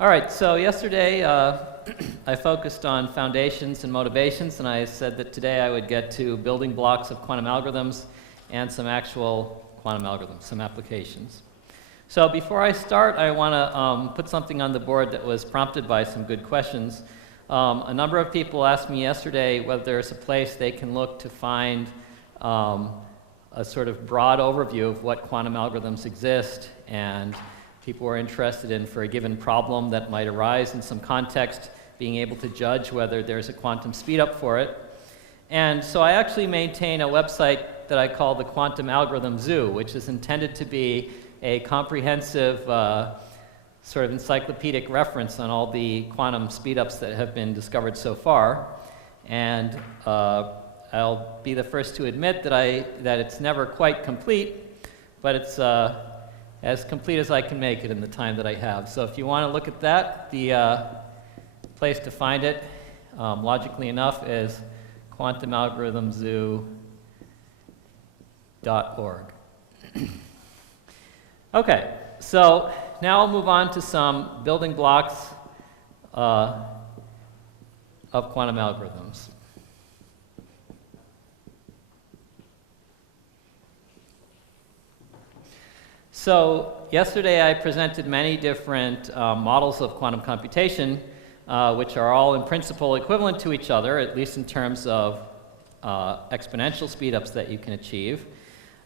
All right, so yesterday I focused on foundations and motivations, and I said that today I would get to building blocks of quantum algorithms and some actual quantum algorithms, some applications. So before I start, I want to put something on the board that was prompted by some good questions. A number of people asked me yesterday whether there's a place they can look to find a sort of broad overview of what quantum algorithms exist, and people were interested in, for a given problem that might arise in some context, being able to judge whether there's a quantum speedup for it. And so I actually maintain a website that I call the Quantum Algorithm Zoo, which is intended to be a comprehensive sort of encyclopedic reference on all the quantum speedups that have been discovered so far. And I'll be the first to admit that it's never quite complete, but it's as complete as I can make it in the time that I have. So if you want to look at that, the place to find it, logically enough, is quantumalgorithmzoo.org. Okay, so now I'll move on to some building blocks of quantum algorithms. So yesterday I presented many different models of quantum computation, which are all in principle equivalent to each other, at least in terms of exponential speedups that you can achieve.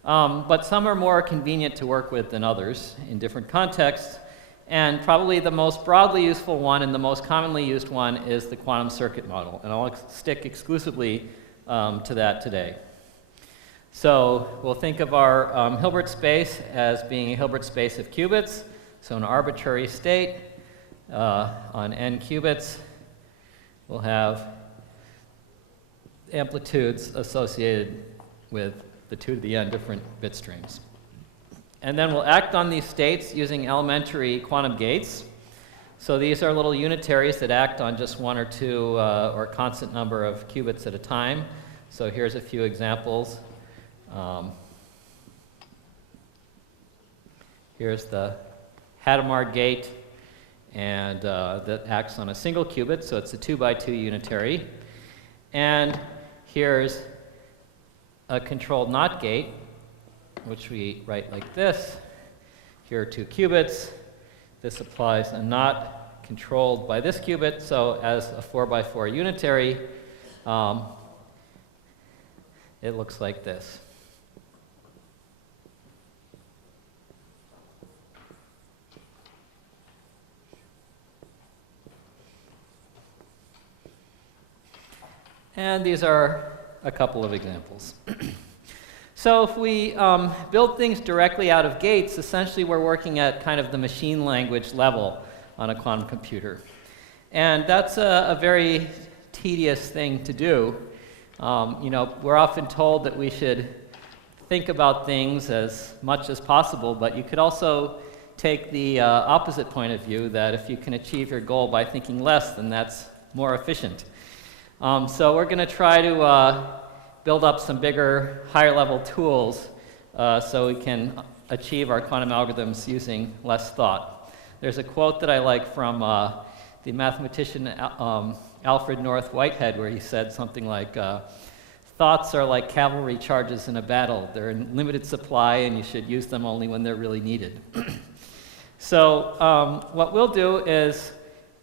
But some are more convenient to work with than others in different contexts. And probably the most broadly useful one and the most commonly used one is the quantum circuit model. And I'll stick exclusively to that today. So we'll think of our Hilbert space as being a Hilbert space of qubits. So an arbitrary state on n qubits will have amplitudes associated with the 2 to the n different bit streams. And then we'll act on these states using elementary quantum gates. So these are little unitaries that act on just 1 or 2 or a constant number of qubits at a time. So here's a few examples. Here's the Hadamard gate, and that acts on a single qubit, so it's a 2 by 2 unitary. And here's a controlled NOT gate, which we write like this. Here are 2 qubits. This applies a NOT controlled by this qubit, so as a 4 by 4 unitary, it looks like this. And these are a couple of examples. So if we build things directly out of gates, essentially we're working at kind of the machine language level on a quantum computer. And that's a very tedious thing to do. We're often told that we should think about things as much as possible, but you could also take the opposite point of view, that if you can achieve your goal by thinking less, then that's more efficient. So we're going to try to build up some bigger, higher-level tools so we can achieve our quantum algorithms using less thought. There's a quote that I like from the mathematician Alfred North Whitehead, where he said something like, thoughts are like cavalry charges in a battle. They're in limited supply, and you should use them only when they're really needed. So what we'll do is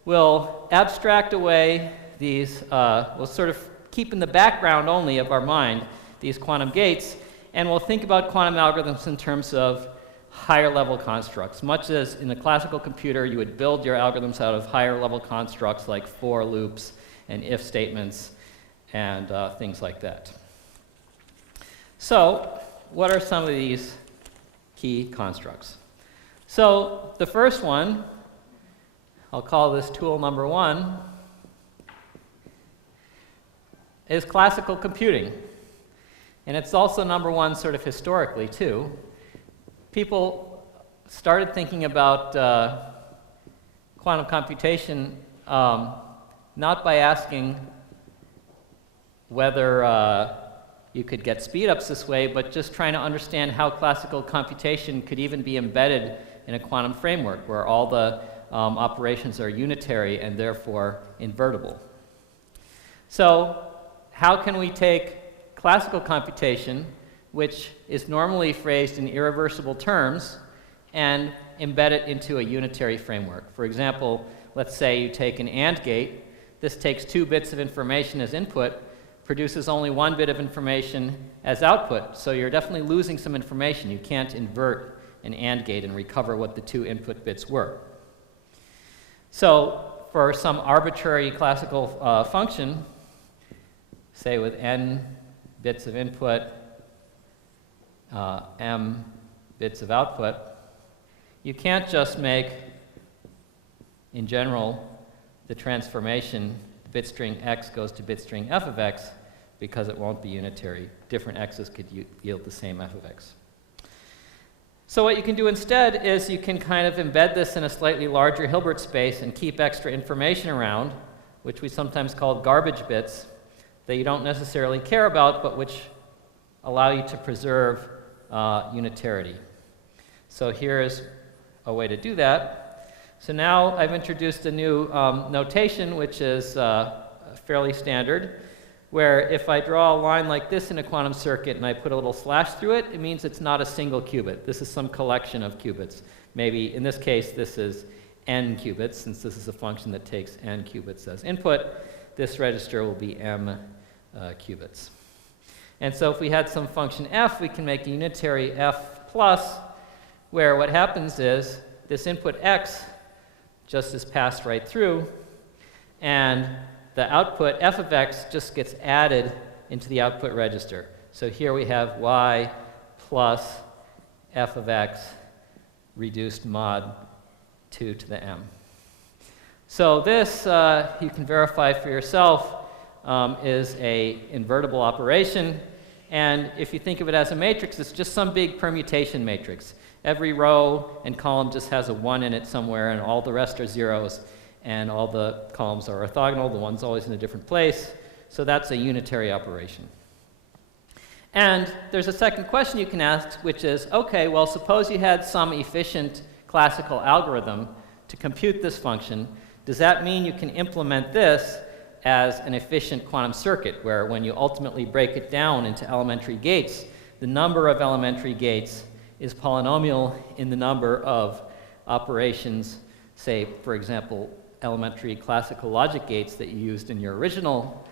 we'll abstract away these, we'll sort of keep in the background only of our mind these quantum gates, and we'll think about quantum algorithms in terms of higher level constructs. Much as in a classical computer you would build your algorithms out of higher level constructs like for loops and if statements and things like that. So what are some of these key constructs? So the first one, I'll call this tool number 1, is classical computing. And it's also number 1 sort of historically, too. People started thinking about quantum computation not by asking whether you could get speedups this way, but just trying to understand how classical computation could even be embedded in a quantum framework where all the operations are unitary and therefore invertible. So how can we take classical computation, which is normally phrased in irreversible terms, and embed it into a unitary framework? For example, let's say you take an AND gate. This takes 2 bits of information as input, produces only 1 bit of information as output. So you're definitely losing some information. You can't invert an AND gate and recover what the 2 input bits were. So for some arbitrary classical function, say with n bits of input, m bits of output, you can't just make, in general, the transformation bit string x goes to bit string f of x, because it won't be unitary. Different x's could yield the same f of x. So what you can do instead is you can kind of embed this in a slightly larger Hilbert space and keep extra information around, which we sometimes call garbage bits, that you don't necessarily care about, but which allow you to preserve unitarity. So here's a way to do that. So now I've introduced a new notation, which is fairly standard, where if I draw a line like this in a quantum circuit and I put a little slash through it, it means it's not a single qubit. This is some collection of qubits. Maybe in this case, this is n qubits, since this is a function that takes n qubits as input. This register will be m qubits. And so if we had some function f, we can make a unitary f plus, where what happens is this input x just is passed right through, and the output f of x just gets added into the output register. So here we have y plus f of x reduced mod 2 to the m. So this, you can verify for yourself, is a invertible operation. And if you think of it as a matrix, it's just some big permutation matrix. Every row and column just has a 1 in it somewhere, and all the rest are zeros. And all the columns are orthogonal. The one's always in a different place. So that's a unitary operation. And there's a second question you can ask, which is, okay, well, suppose you had some efficient classical algorithm to compute this function. Does that mean you can implement this as an efficient quantum circuit, where when you ultimately break it down into elementary gates, the number of elementary gates is polynomial in the number of operations, say, for example, elementary classical logic gates that you used in your original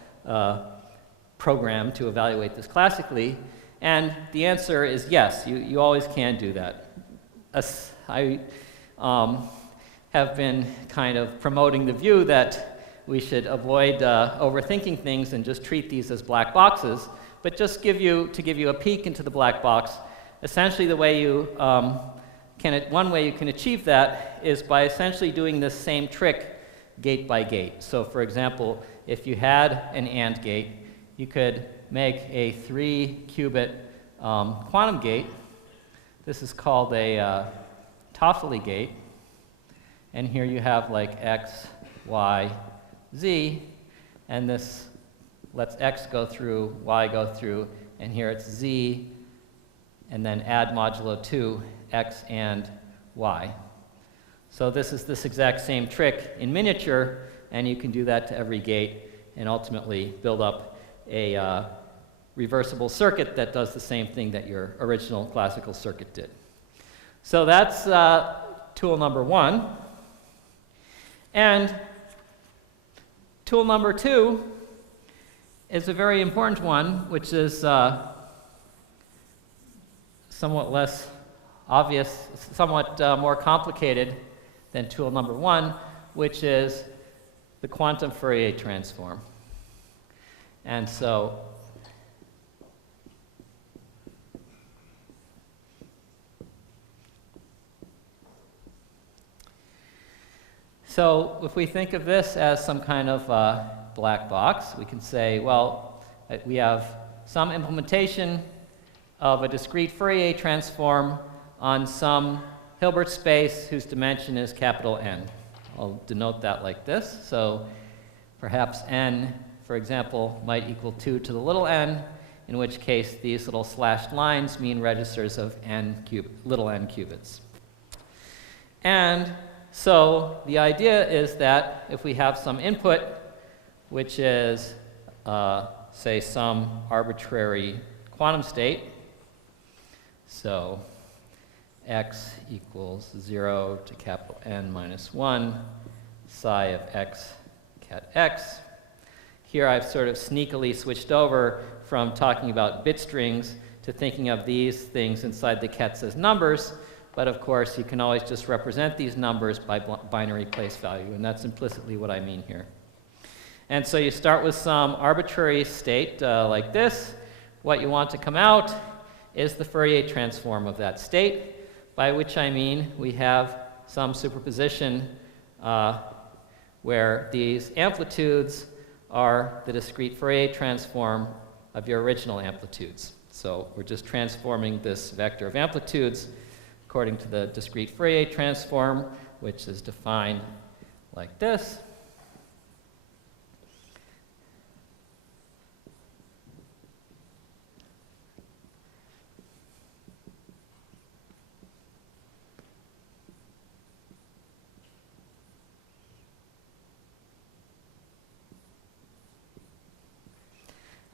program to evaluate this classically? And the answer is yes, you always can do that. I have been kind of promoting the view that we should avoid overthinking things and just treat these as black boxes, but just to give you a peek into the black box. Essentially, the way one way you can achieve that is by essentially doing this same trick gate by gate. So for example, if you had an AND gate, you could make a 3-qubit quantum gate. This is called a Toefl Ii Gate. And here you have like x, y, z, and this lets x go through, y go through, and here it's z, and then add modulo 2, x and y. So this is this exact same trick in miniature, and you can do that to every gate and ultimately build up a reversible circuit that does the same thing that your original classical circuit did. So that's tool number 1. And tool number 2 is a very important one, which is somewhat less obvious, somewhat more complicated than tool number 1, which is the quantum Fourier transform. And so if we think of this as some kind of black box, we can say, well, we have some implementation of a discrete Fourier transform on some Hilbert space whose dimension is capital N. I'll denote that like this. So perhaps n, for example, might equal 2 to the little n, in which case these little slashed lines mean registers of little n qubits. And so the idea is that if we have some input, which is, say, some arbitrary quantum state, so x equals 0 to capital N minus 1, psi of x cat x. Here I've sort of sneakily switched over from talking about bit strings to thinking of these things inside the kets as numbers, but of course you can always just represent these numbers by binary place value, and that's implicitly what I mean here. And so you start with some arbitrary state like this. What you want to come out is the Fourier transform of that state, by which I mean we have some superposition where these amplitudes are the discrete Fourier transform of your original amplitudes. So we're just transforming this vector of amplitudes according to the discrete Fourier transform, which is defined like this.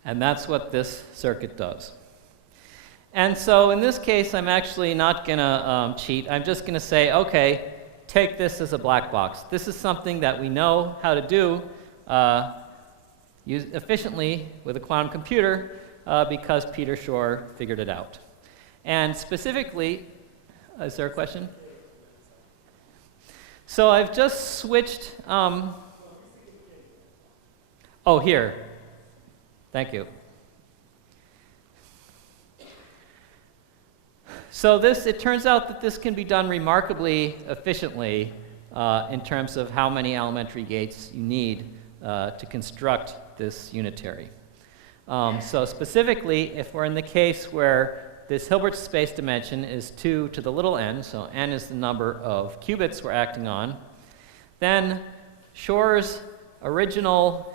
And that's what this circuit does. And so in this case, I'm actually not going to cheat. I'm just going to say, OK, take this as a black box. This is something that we know how to do use efficiently with a quantum computer because Peter Shor figured it out. And specifically, is there a question? So I've just switched. Oh, here. Thank you. So it turns out that this can be done remarkably efficiently in terms of how many elementary gates you need to construct this unitary. So specifically, if we're in the case where this Hilbert space dimension is 2 to the little n, so n is the number of qubits we're acting on, then Shor's original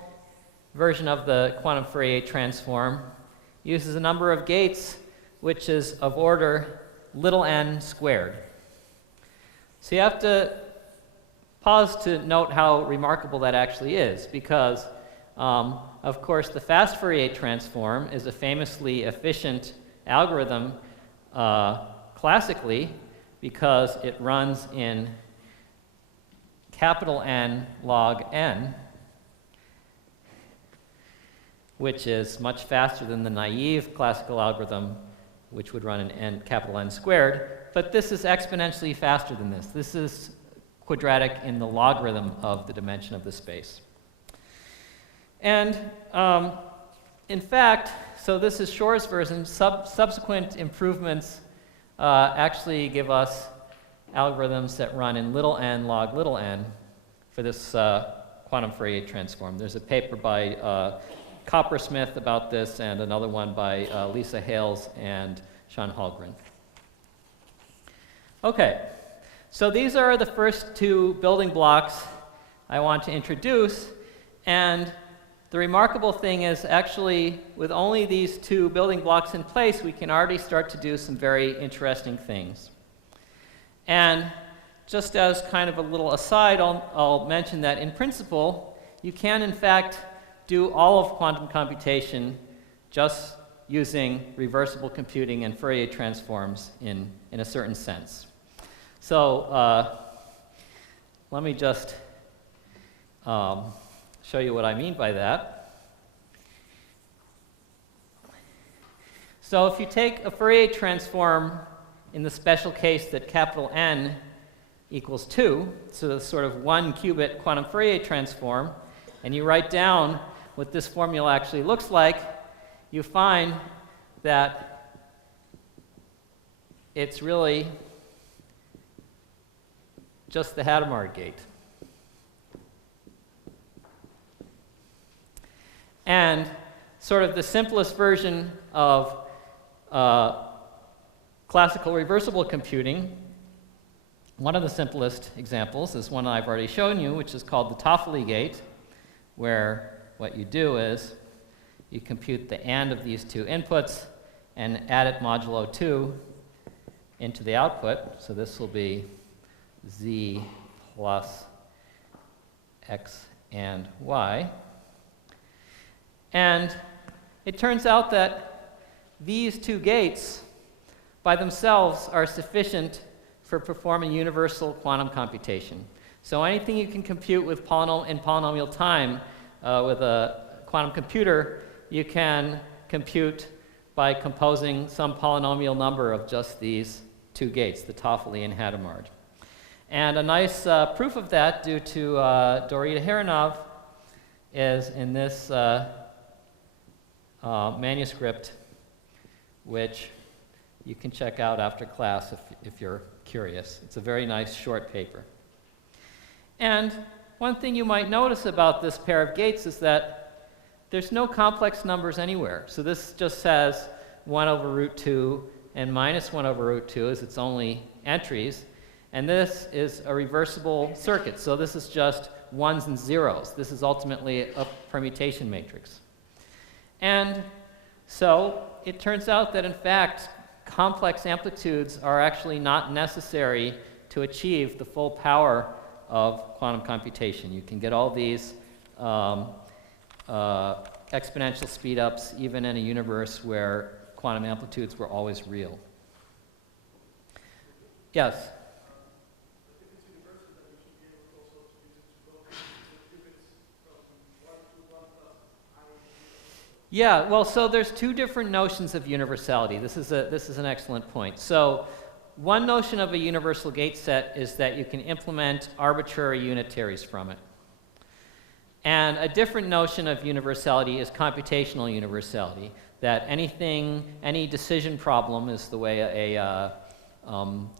version of the quantum Fourier transform uses a number of gates which is of order little n squared. So you have to pause to note how remarkable that actually is, because of course the fast Fourier transform is a famously efficient algorithm classically because it runs in capital N log n, which is much faster than the naive classical algorithm, which would run in capital N squared. But this is exponentially faster than this. This is quadratic in the logarithm of the dimension of the space. And in fact, so this is Shor's version. Subsequent improvements actually give us algorithms that run in little n log little n for this quantum Fourier transform. There's a paper by Coppersmith about this, and another one by Lisa Hales and Sean Hallgren. Okay, so these are the first two building blocks I want to introduce, and the remarkable thing is actually with only these two building blocks in place, we can already start to do some very interesting things. And just as kind of a little aside, I'll mention that in principle, you can in fact do all of quantum computation just using reversible computing and Fourier transforms in a certain sense. So let me just show you what I mean by that. So if you take a Fourier transform in the special case that capital N equals 2, so the sort of 1 qubit quantum Fourier transform, and you write down what this formula actually looks like, you find that it's really just the Hadamard gate. And sort of the simplest version of classical reversible computing, one of the simplest examples is one I've already shown you, which is called the Toefl Ii Gate, where what you do is you compute the AND of these two inputs and add it modulo 2 into the output. So this will be Z plus x and y. And it turns out that these two gates by themselves are sufficient for performing universal quantum computation. So anything you can compute with in polynomial time with a quantum computer, you can compute by composing some polynomial number of just these two gates, the Toefl Ii and Hadamard. And a nice proof of that due to Dorita Haranov is in this manuscript, which you can check out after class if you're curious. It's a very nice short paper. And one thing you might notice about this pair of gates is that there's no complex numbers anywhere. So this just says 1 over root 2 and minus 1 over root 2 is its only entries. And this is a reversible circuit. So this is just ones and zeros. This is ultimately a permutation matrix. And so it turns out that, in fact, complex amplitudes are actually not necessary to achieve the full power of quantum computation. You can get all these exponential speed-ups even in a universe where quantum amplitudes were always real. Yes? Yeah, well, so there's two different notions of universality. This is an excellent point. So one notion of a universal gate set is that you can implement arbitrary unitaries from it. And a different notion of universality is computational universality, that any decision problem is the way a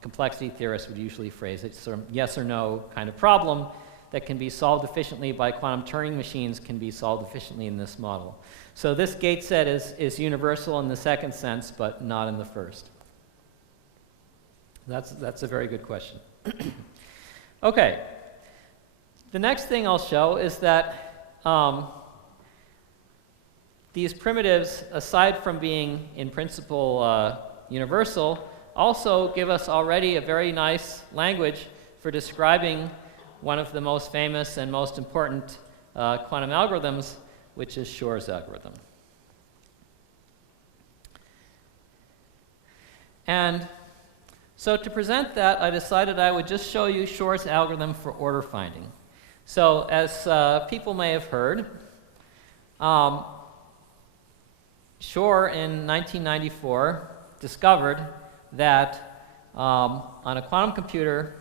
complexity theorist would usually phrase it, sort of yes or no kind of problem that can be solved efficiently by quantum Turing machines can be solved efficiently in this model. So this gate set is universal in the second sense, but not in the first. That's a very good question. Okay. The next thing I'll show is that these primitives, aside from being in principle universal, also give us already a very nice language for describing one of the most famous and most important quantum algorithms, which is Shor's algorithm. And so to present that, I decided I would just show you Shor's algorithm for order finding. So as people may have heard, Shor in 1994 discovered that on a quantum computer,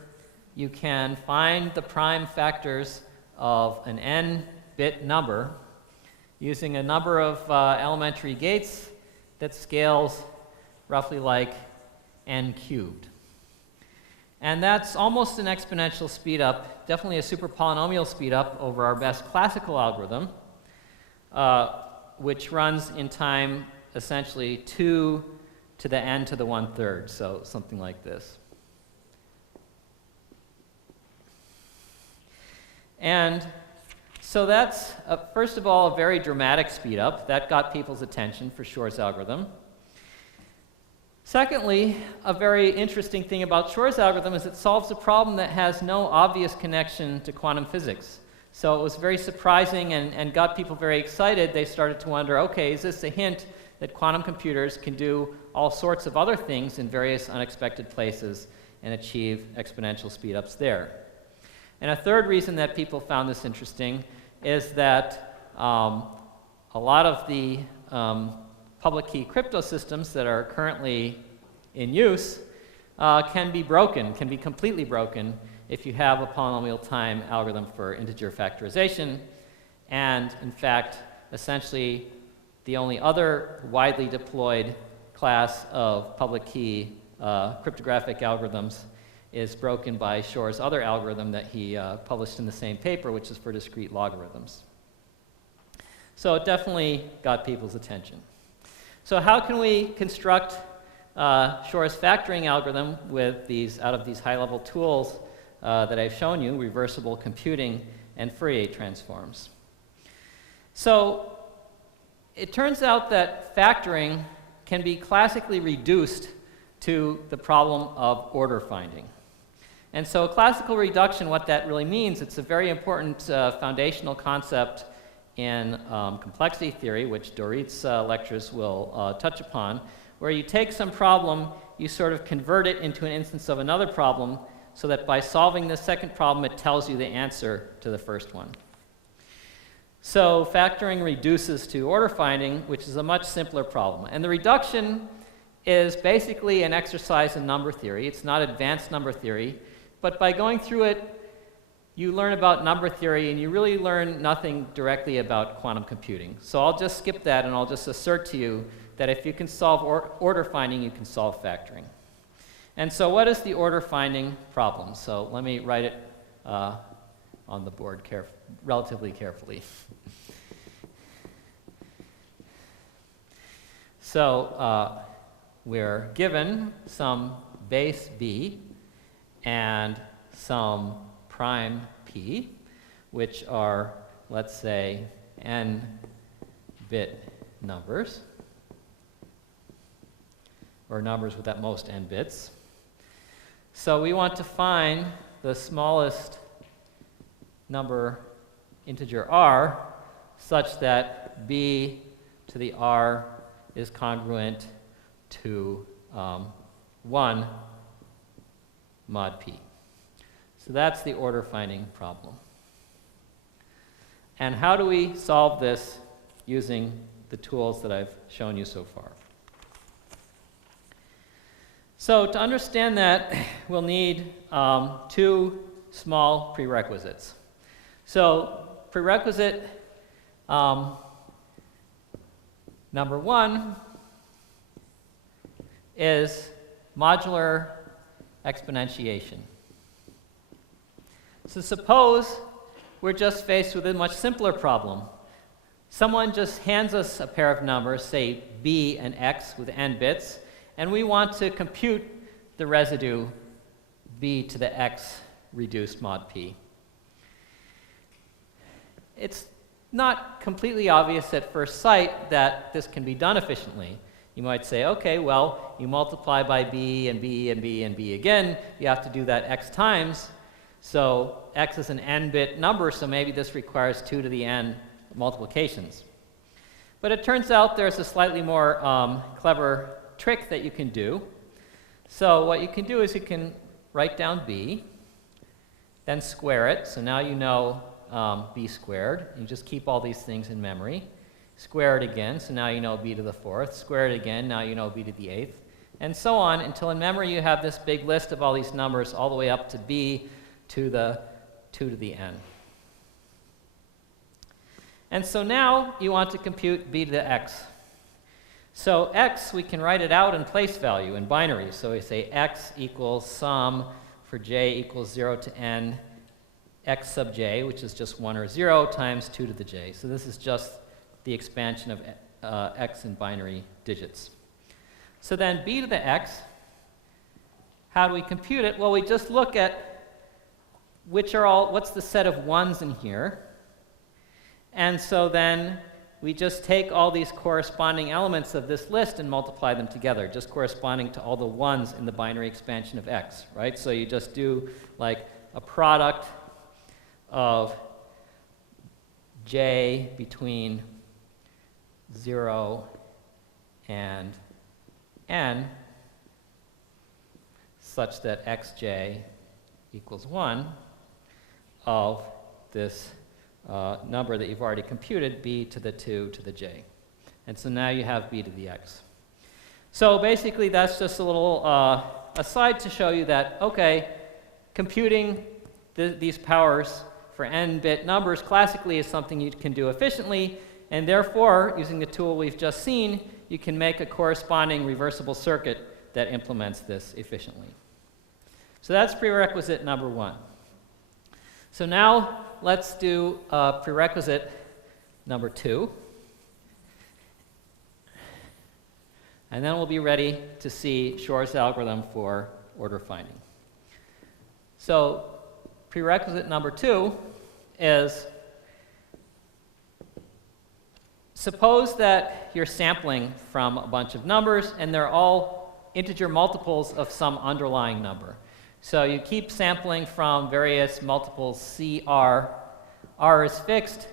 you can find the prime factors of an n-bit number using a number of elementary gates that scales roughly like n cubed. And that's almost an exponential speedup, definitely a super polynomial speedup over our best classical algorithm, which runs in time essentially 2 to the n to the 1/3, so something like this. And so that's, first of all, a very dramatic speedup. That got people's attention for Shor's algorithm. Secondly, a very interesting thing about Shor's algorithm is it solves a problem that has no obvious connection to quantum physics. So it was very surprising and got people very excited. They started to wonder, okay, is this a hint that quantum computers can do all sorts of other things in various unexpected places and achieve exponential speedups there? And a third reason that people found this interesting is that a lot of the public key crypto systems that are currently in use can be broken, can be completely broken if you have a polynomial time algorithm for integer factorization. And in fact, essentially, the only other widely deployed class of public key cryptographic algorithms is broken by Shor's other algorithm that he published in the same paper, which is for discrete logarithms. So it definitely got people's attention. So how can we construct Shor's factoring algorithm with out of these high-level tools that I've shown you, reversible computing and Fourier transforms? So it turns out that factoring can be classically reduced to the problem of order finding. And so classical reduction, what that really means, it's a very important foundational concept in complexity theory, which Dorit's lectures will touch upon, where you take some problem, you sort of convert it into an instance of another problem, so that by solving the second problem, it tells you the answer to the first one. So factoring reduces to order finding, which is a much simpler problem. And the reduction is basically an exercise in number theory. It's not advanced number theory. But by going through it, you learn about number theory, and you really learn nothing directly about quantum computing. So I'll just skip that, and I'll just assert to you that if you can solve order finding, you can solve factoring. And so what is the order finding problem? So let me write it on the board relatively carefully. So we're given some base B and some prime P, which are, let's say, n-bit numbers, or numbers with at most n bits. So we want to find the smallest number integer r such that b to the r is congruent to 1 mod p. So that's the order finding problem. And how do we solve this using the tools that I've shown you so far? So to understand that, we'll need two small prerequisites. So prerequisite number one is modular exponentiation. So suppose we're just faced with a much simpler problem. Someone just hands us a pair of numbers, say b and x with n bits, and we want to compute the residue b to the x reduced mod p. It's not completely obvious at first sight that this can be done efficiently. You might say, okay, well, you multiply by b and b and b and b again. You have to do that x times. So x is an n-bit number, so maybe this requires 2 to the n multiplications. But it turns out there's a slightly more clever trick that you can do. So what you can do is you can write down b, then square it. So now you know b squared. You just keep all these things in memory. Square it again, so now you know b to the 4th. Square it again, now you know b to the 8th. And so on until in memory you have this big list of all these numbers all the way up to b to the 2 to the n. And so now you want to compute b to the x. So x, we can write it out in place value, in binary. So we say x equals sum for j equals 0 to n x sub j, which is just 1 or 0, times 2 to the j. So this is just the expansion of x in binary digits. So then b to the x, how do we compute it? Well, we just look at what's the set of ones in here. And so then we just take all these corresponding elements of this list and multiply them together, just corresponding to all the ones in the binary expansion of x, right? So you just do like a product of j between 0 and n such that xj equals 1 of this number that you've already computed, b to the 2 to the j. And so now you have b to the x. So basically that's just a little aside to show you that, okay, computing these powers for n-bit numbers classically is something you can do efficiently, and therefore, using the tool we've just seen, you can make a corresponding reversible circuit that implements this efficiently. So that's prerequisite number one. So now let's do prerequisite number two. And then we'll be ready to see Shor's algorithm for order finding. So prerequisite number two is, suppose that you're sampling from a bunch of numbers and they're all integer multiples of some underlying number. So you keep sampling from various multiples CR. R is fixed,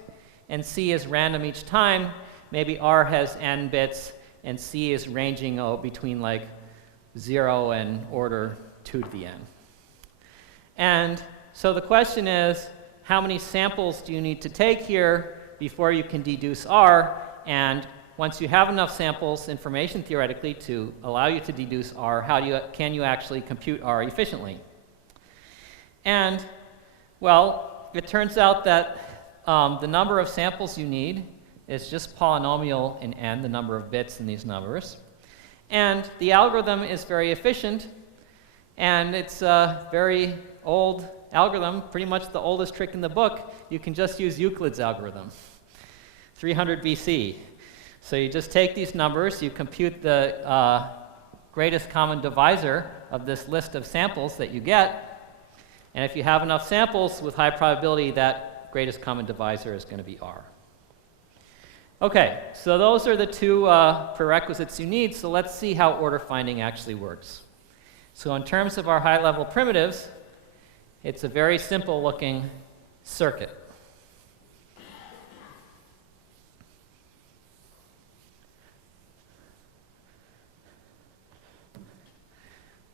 and C is random each time. Maybe R has n bits, and C is ranging between like 0 and order 2 to the n. And so the question is, how many samples do you need to take here before you can deduce R? And once you have enough samples, information theoretically, to allow you to deduce R, can you actually compute R efficiently? And, well, it turns out that the number of samples you need is just polynomial in n, the number of bits in these numbers. And the algorithm is very efficient, and it's a very old algorithm, pretty much the oldest trick in the book. You can just use Euclid's algorithm, 300 BC. So you just take these numbers, you compute the greatest common divisor of this list of samples that you get, and if you have enough samples with high probability, that greatest common divisor is going to be R. Okay, so those are the two prerequisites you need, so let's see how order finding actually works. So in terms of our high-level primitives, it's a very simple looking circuit.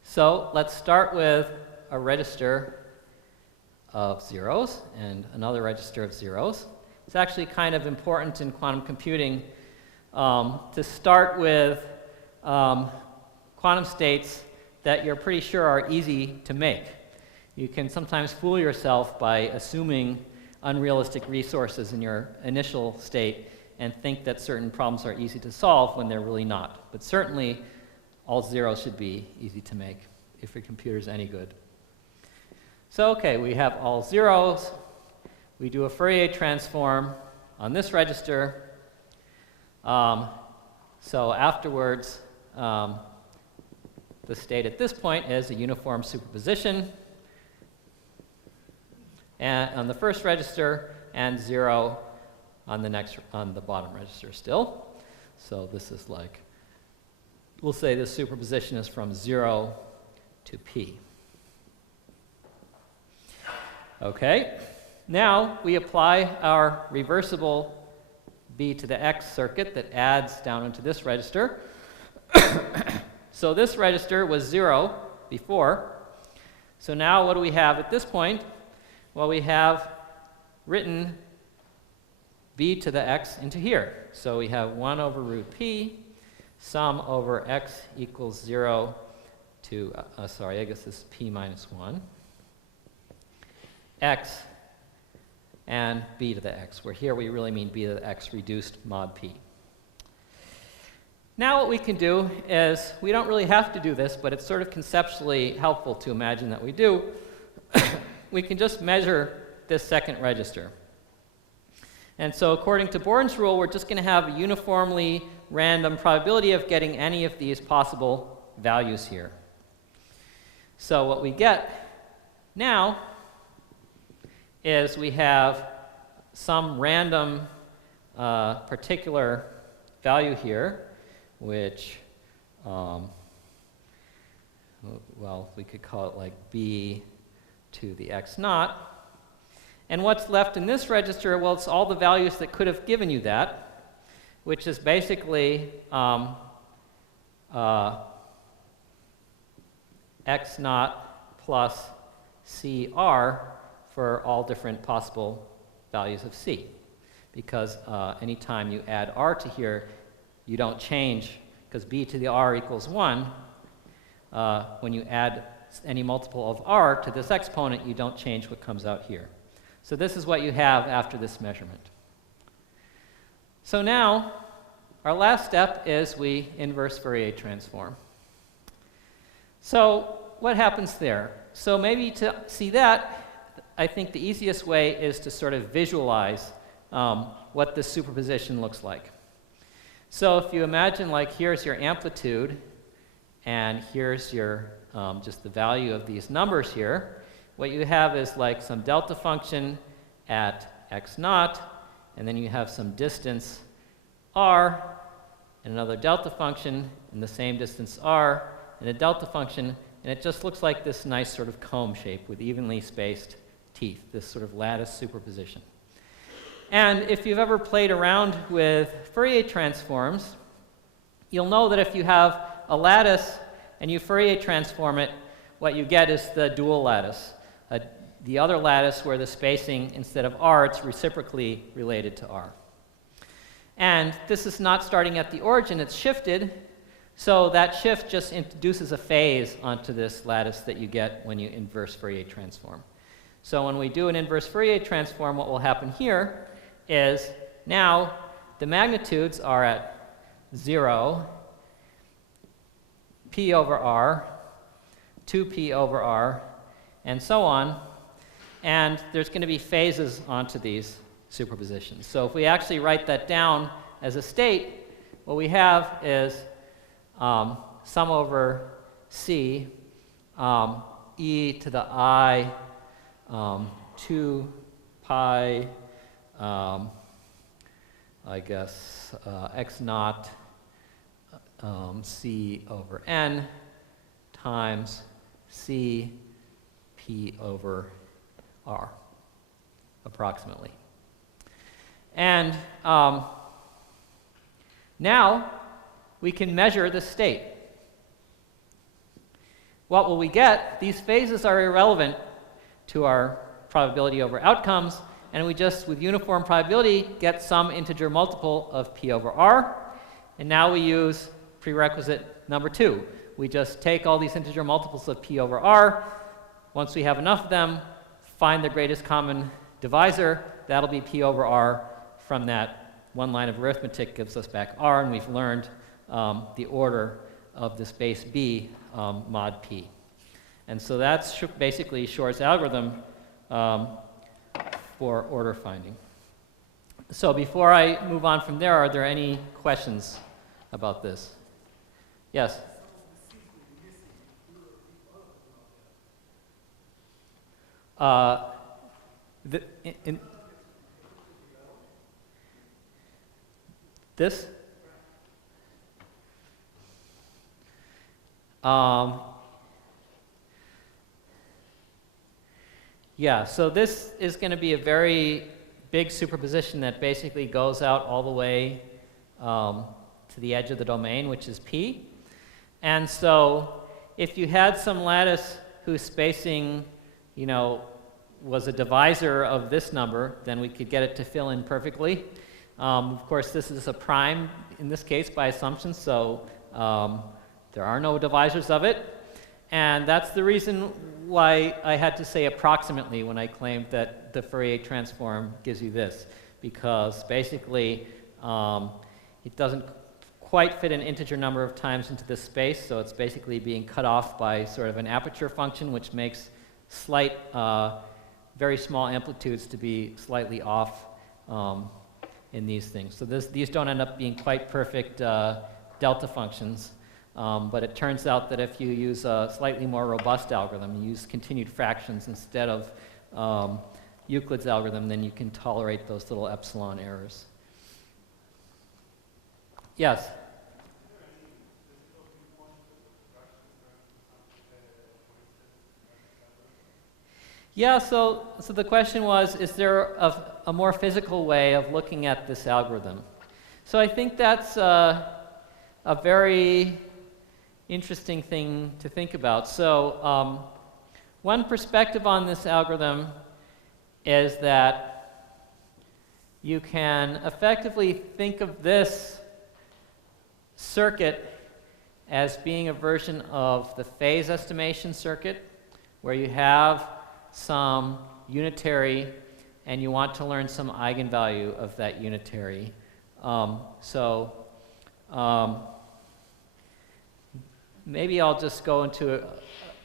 So let's start with a register of zeros and another register of zeros. It's actually kind of important in quantum computing to start with quantum states that you're pretty sure are easy to make. You can sometimes fool yourself by assuming unrealistic resources in your initial state and think that certain problems are easy to solve when they're really not. But certainly, all zeros should be easy to make if your computer's any good. So, okay, we have all zeros. We do a Fourier transform on this register. So afterwards, the state at this point is a uniform superposition and on the first register, and 0 on the bottom register still. So this is like, we'll say this superposition is from 0 to p. Okay, now we apply our reversible b to the x circuit that adds down into this register. So this register was 0 before. So now what do we have at this point? Well, we have written b to the x into here. So we have 1 over root p, sum over x equals 0 to, sorry, I guess this is p minus 1, x, and b to the x, where here we really mean b to the x reduced mod p. Now what we can do is, we don't really have to do this, but it's sort of conceptually helpful to imagine that we do. We can just measure this second register. And so according to Born's rule, we're just going to have a uniformly random probability of getting any of these possible values here. So what we get now is we have some random particular value here, which, well, we could call it like b to the x naught. And what's left in this register? Well, it's all the values that could have given you that, which is basically x naught plus CR for all different possible values of C. Because anytime you add R to here, you don't change, because b to the r equals 1. When you add any multiple of r to this exponent, you don't change what comes out here. So this is what you have after this measurement. So now, our last step is we inverse Fourier transform. So what happens there? So maybe to see that, I think the easiest way is to sort of visualize what this superposition looks like. So if you imagine, like, here's your amplitude, and here's your just the value of these numbers here, what you have is like some delta function at x naught, and then you have some distance r, and another delta function in the same distance r, and a delta function and it just looks like this nice sort of comb shape with evenly spaced teeth, this sort of lattice superposition. And if you've ever played around with Fourier transforms, you'll know that if you have a lattice and you Fourier transform it, what you get is the dual lattice, the other lattice where the spacing, instead of r, it's reciprocally related to r. And this is not starting at the origin, it's shifted, so that shift just introduces a phase onto this lattice that you get when you inverse Fourier transform. So when we do an inverse Fourier transform, what will happen here is now the magnitudes are at 0, p over r, 2p over r, and so on. And there's going to be phases onto these superpositions. So if we actually write that down as a state, what we have is sum over c, e to the I, 2 pi, I guess, x naught c over n times c p over r, approximately. And now we can measure the state. What will we get? These phases are irrelevant to our probability over outcomes, and we just, with uniform probability, get some integer multiple of p over r. And now we use prerequisite number 2. We just take all these integer multiples of p over r. Once we have enough of them, find the greatest common divisor. That'll be p over r. From that one line of arithmetic gives us back r, and we've learned the order of this base b mod p. And so that's basically Shor's algorithm for order finding. So before I move on from there, are there any questions about this? Yes? This? Yeah, so this is going to be a very big superposition that basically goes out all the way to the edge of the domain, which is P. And so if you had some lattice whose spacing, you know, was a divisor of this number, then we could get it to fill in perfectly. Of course, this is a prime in this case by assumption, so there are no divisors of it. And that's the reason why I had to say approximately when I claimed that the Fourier transform gives you this, because basically it doesn't quite fit an integer number of times into this space, so it's basically being cut off by sort of an aperture function, which makes slight, very small amplitudes to be slightly off in these things. So these don't end up being quite perfect delta functions. But it turns out that if you use a slightly more robust algorithm, you use continued fractions instead of Euclid's algorithm, then you can tolerate those little epsilon errors. Yes? Yeah, so the question was, is there a more physical way of looking at this algorithm? So I think that's a very interesting thing to think about. So one perspective on this algorithm is that you can effectively think of this circuit as being a version of the phase estimation circuit, where you have some unitary and you want to learn some eigenvalue of that unitary. Maybe I'll just go into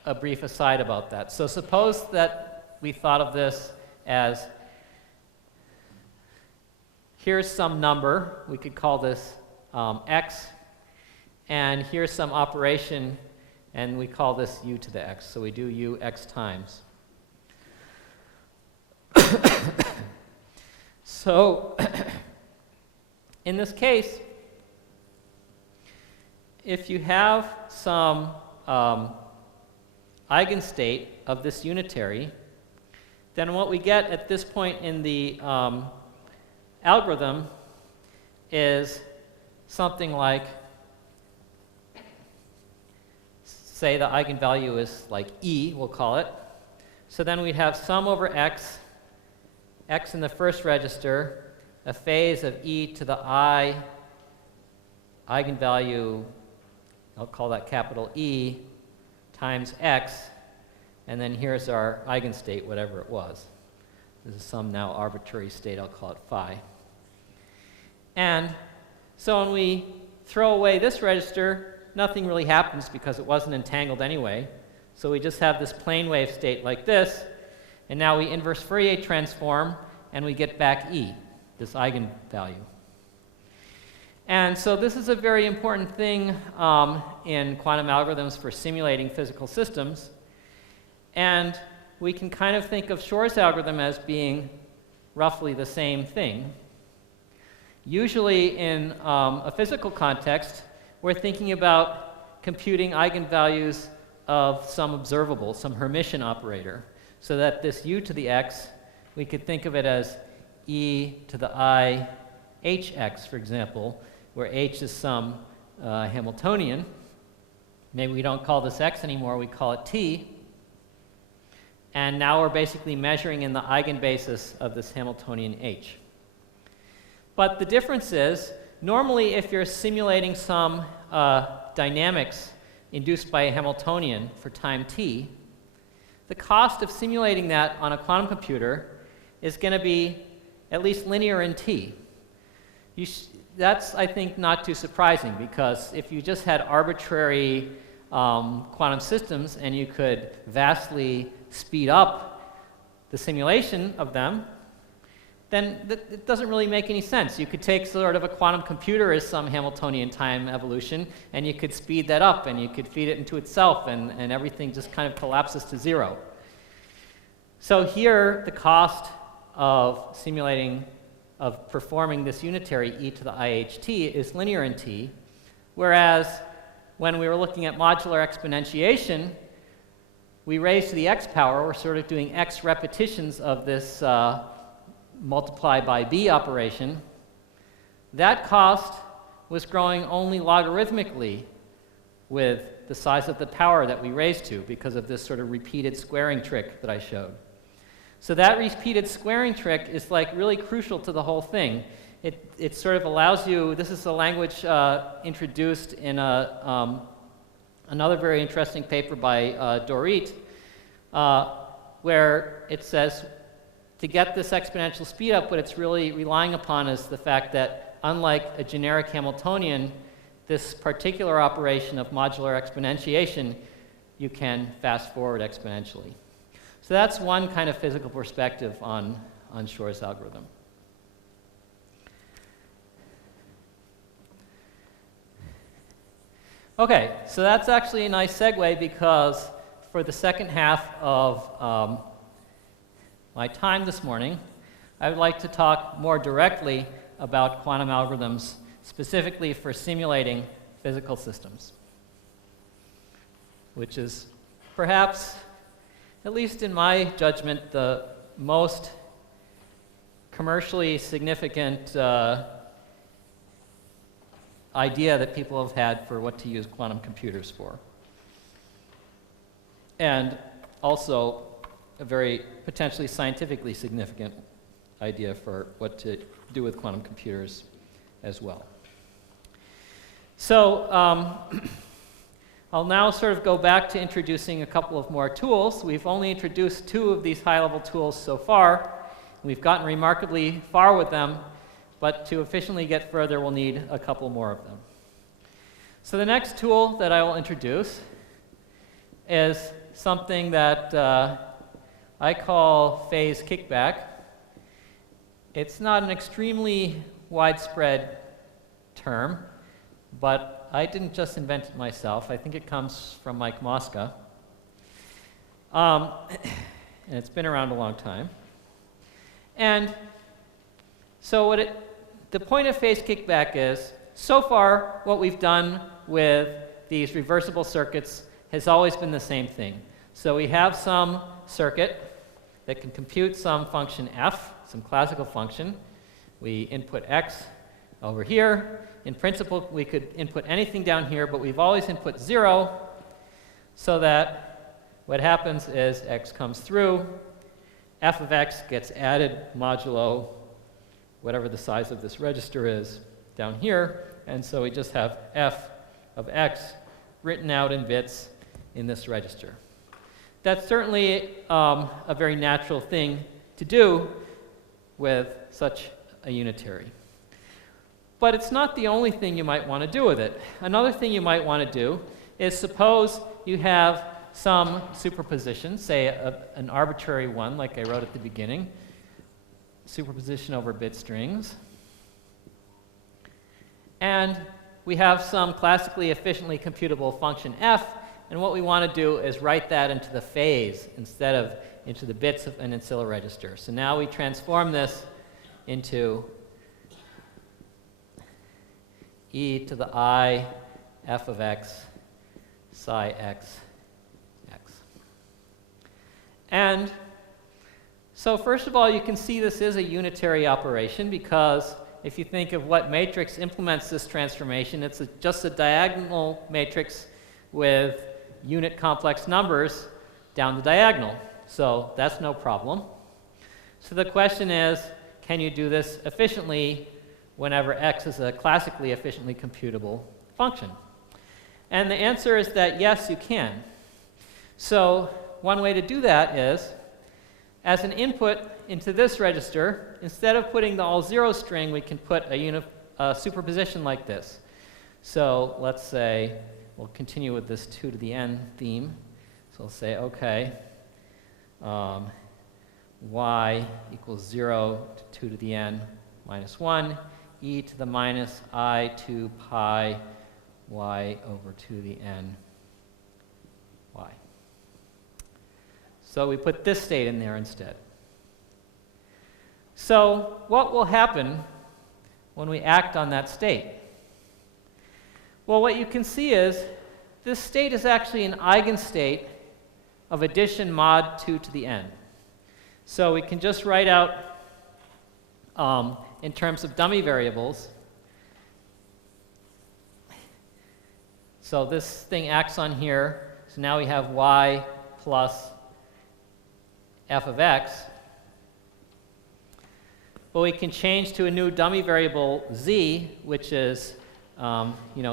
a brief aside about that. So suppose that we thought of this as, here's some number, we could call this x, and here's some operation, and we call this u to the x. So we do u x times. So in this case, if you have some eigenstate of this unitary, then what we get at this point in the algorithm is something like, say the eigenvalue is like E, we'll call it. So then we'd have sum over x in the first register, a phase of e to the I eigenvalue, I'll call that capital E, times x, and then here's our eigenstate, whatever it was. This is some now arbitrary state, I'll call it phi. And so when we throw away this register, nothing really happens because it wasn't entangled anyway. So we just have this plane wave state like this, and now we inverse Fourier transform, and we get back E, this eigenvalue. And so this is a very important thing in quantum algorithms for simulating physical systems. And we can kind of think of Shor's algorithm as being roughly the same thing. Usually in a physical context, we're thinking about computing eigenvalues of some observable, some Hermitian operator, so that this u to the x, we could think of it as e to the I hx, for example, where h is some Hamiltonian. Maybe we don't call this x anymore, we call it t. And now we're basically measuring in the eigenbasis of this Hamiltonian h. But the difference is, normally if you're simulating some dynamics induced by a Hamiltonian for time t, the cost of simulating that on a quantum computer is going to be at least linear in t. That's, I think, not too surprising, because if you just had arbitrary quantum systems and you could vastly speed up the simulation of them, then it doesn't really make any sense. You could take sort of a quantum computer as some Hamiltonian time evolution, and you could speed that up, and you could feed it into itself, and everything just kind of collapses to zero. So here, the cost of performing this unitary e to the IHT is linear in t, whereas when we were looking at modular exponentiation, we raise to the x power, we're sort of doing x repetitions of this multiply by b operation. That cost was growing only logarithmically with the size of the power that we raised to, because of this sort of repeated squaring trick that I showed. So that repeated squaring trick is like really crucial to the whole thing. It sort of allows you, this is a language introduced in another very interesting paper by Dorit, where it says to get this exponential speed up, what it's really relying upon is the fact that, unlike a generic Hamiltonian, this particular operation of modular exponentiation, you can fast forward exponentially. So that's one kind of physical perspective on Shor's algorithm. Okay, so that's actually a nice segue, because for the second half of my time this morning, I would like to talk more directly about quantum algorithms, specifically for simulating physical systems, which is perhaps, at least in my judgment, the most commercially significant idea that people have had for what to use quantum computers for. And also a very potentially scientifically significant idea for what to do with quantum computers as well. So I'll now sort of go back to introducing a couple of more tools. We've only introduced 2 of these high-level tools so far. We've gotten remarkably far with them, but to efficiently get further, we'll need a couple more of them. So the next tool that I will introduce is something that I call phase kickback. It's not an extremely widespread term, but I didn't just invent it myself. I think it comes from Mike Mosca. And it's been around a long time. And so the point of phase kickback is, so far, what we've done with these reversible circuits has always been the same thing. So we have some circuit that can compute some function f, some classical function. We input x over here. In principle, we could input anything down here, but we've always input 0, so that what happens is x comes through, f of x gets added modulo whatever the size of this register is down here, and so we just have f of x written out in bits in this register. That's certainly a very natural thing to do with such a unitary. But it's not the only thing you might want to do with it. Another thing you might want to do is suppose you have some superposition, say an arbitrary one like I wrote at the beginning, superposition over bit strings. And we have some classically efficiently computable function f, and what we want to do is write that into the phase instead of into the bits of an ancilla register. So now we transform this into e to the I f of x psi x x. And so first of all, you can see this is a unitary operation, because if you think of what matrix implements this transformation, it's just a diagonal matrix with unit complex numbers down the diagonal. So that's no problem. So the question is, can you do this efficiently whenever x is a classically efficiently computable function? And the answer is that yes, you can. So one way to do that is, as an input into this register, instead of putting the all zero string, we can put a superposition like this. So let's say, we'll continue with this 2 to the n theme. So we'll say, okay, y equals 0 to 2 to the n minus 1, e to the minus I 2 pi y over 2 to the n y. So we put this state in there instead. So what will happen when we act on that state? Well, what you can see is this state is actually an eigenstate of addition mod 2 to the n. So we can just write out in terms of dummy variables. So this thing acts on here. So now we have y plus f of x. But we can change to a new dummy variable z, which is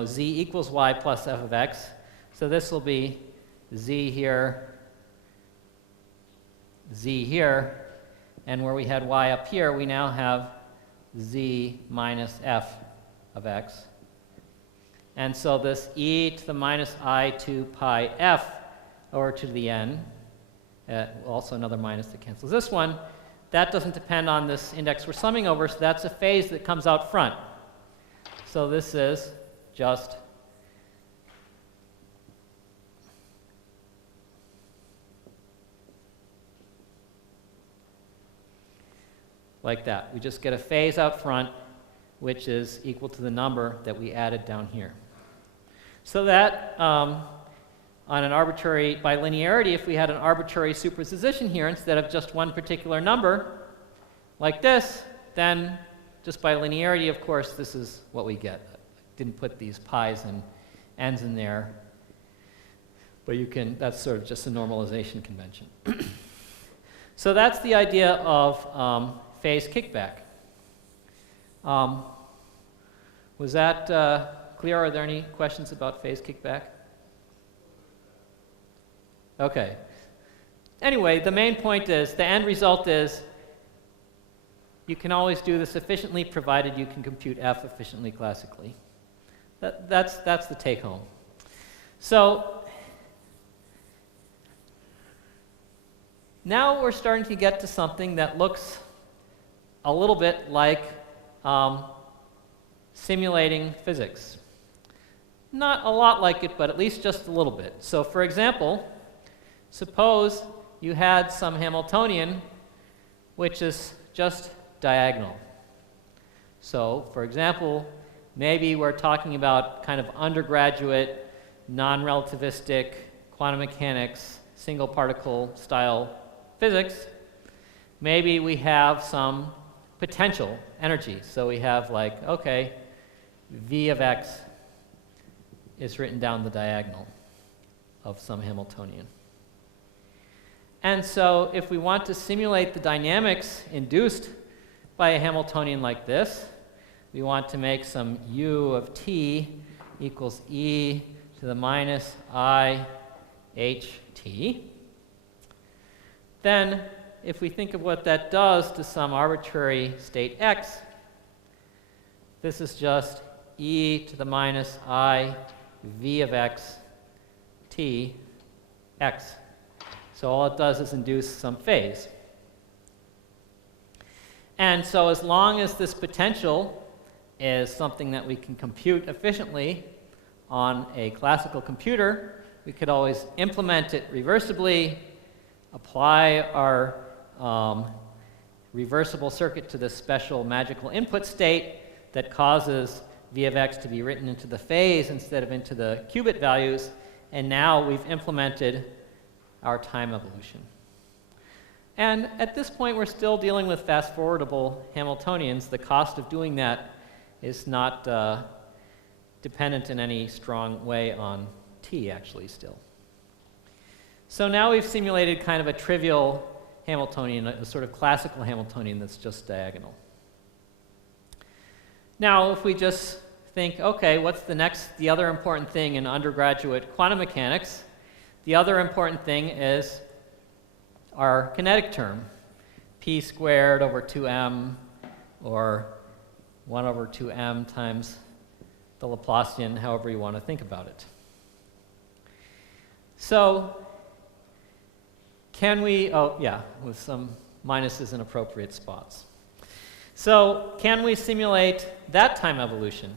z equals y plus f of x. So this will be z here, z here, and where we had y up here, we now have z minus f of x. And so this e to the minus I 2 pi f over 2 to the n, also another minus that cancels this one, that doesn't depend on this index we're summing over, so that's a phase that comes out front. So this is just like that. We just get a phase out front, which is equal to the number that we added down here. So that on an arbitrary, by linearity, if we had an arbitrary superposition here instead of just one particular number, like this, then just by linearity, of course, this is what we get. I didn't put these pi's and n's in there, but you can, that's sort of just a normalization convention. So that's the idea of phase kickback. Was that clear? Are there any questions about phase kickback? Okay. Anyway, the main point is, the end result is, you can always do this efficiently provided you can compute f efficiently classically. That's the take home. So now we're starting to get to something that looks a little bit like simulating physics. Not a lot like it, but at least just a little bit. So for example, suppose you had some Hamiltonian which is just diagonal. So for example, maybe we're talking about kind of undergraduate, non-relativistic quantum mechanics single particle style physics, maybe we have some potential energy. So we have like, okay, V of x is written down the diagonal of some Hamiltonian. And so if we want to simulate the dynamics induced by a Hamiltonian like this, we want to make some u of t equals e to the minus I h t. Then if we think of what that does to some arbitrary state x, this is just e to the minus I v of x t x. So all it does is induce some phase. And so as long as this potential is something that we can compute efficiently on a classical computer, we could always implement it reversibly, apply our reversible circuit to this special magical input state that causes v of x to be written into the phase instead of into the qubit values, and now we've implemented our time evolution. And at this point, we're still dealing with fast-forwardable Hamiltonians. The cost of doing that is not dependent in any strong way on t, actually, still. So now we've simulated kind of a trivial Hamiltonian, a sort of classical Hamiltonian that's just diagonal. Now, if we just think, okay, what's the other important thing in undergraduate quantum mechanics? The other important thing is our kinetic term, p squared over 2m, or 1 over 2m times the Laplacian, however you want to think about it. So can we, oh yeah, with some minuses in appropriate spots. So can we simulate that time evolution?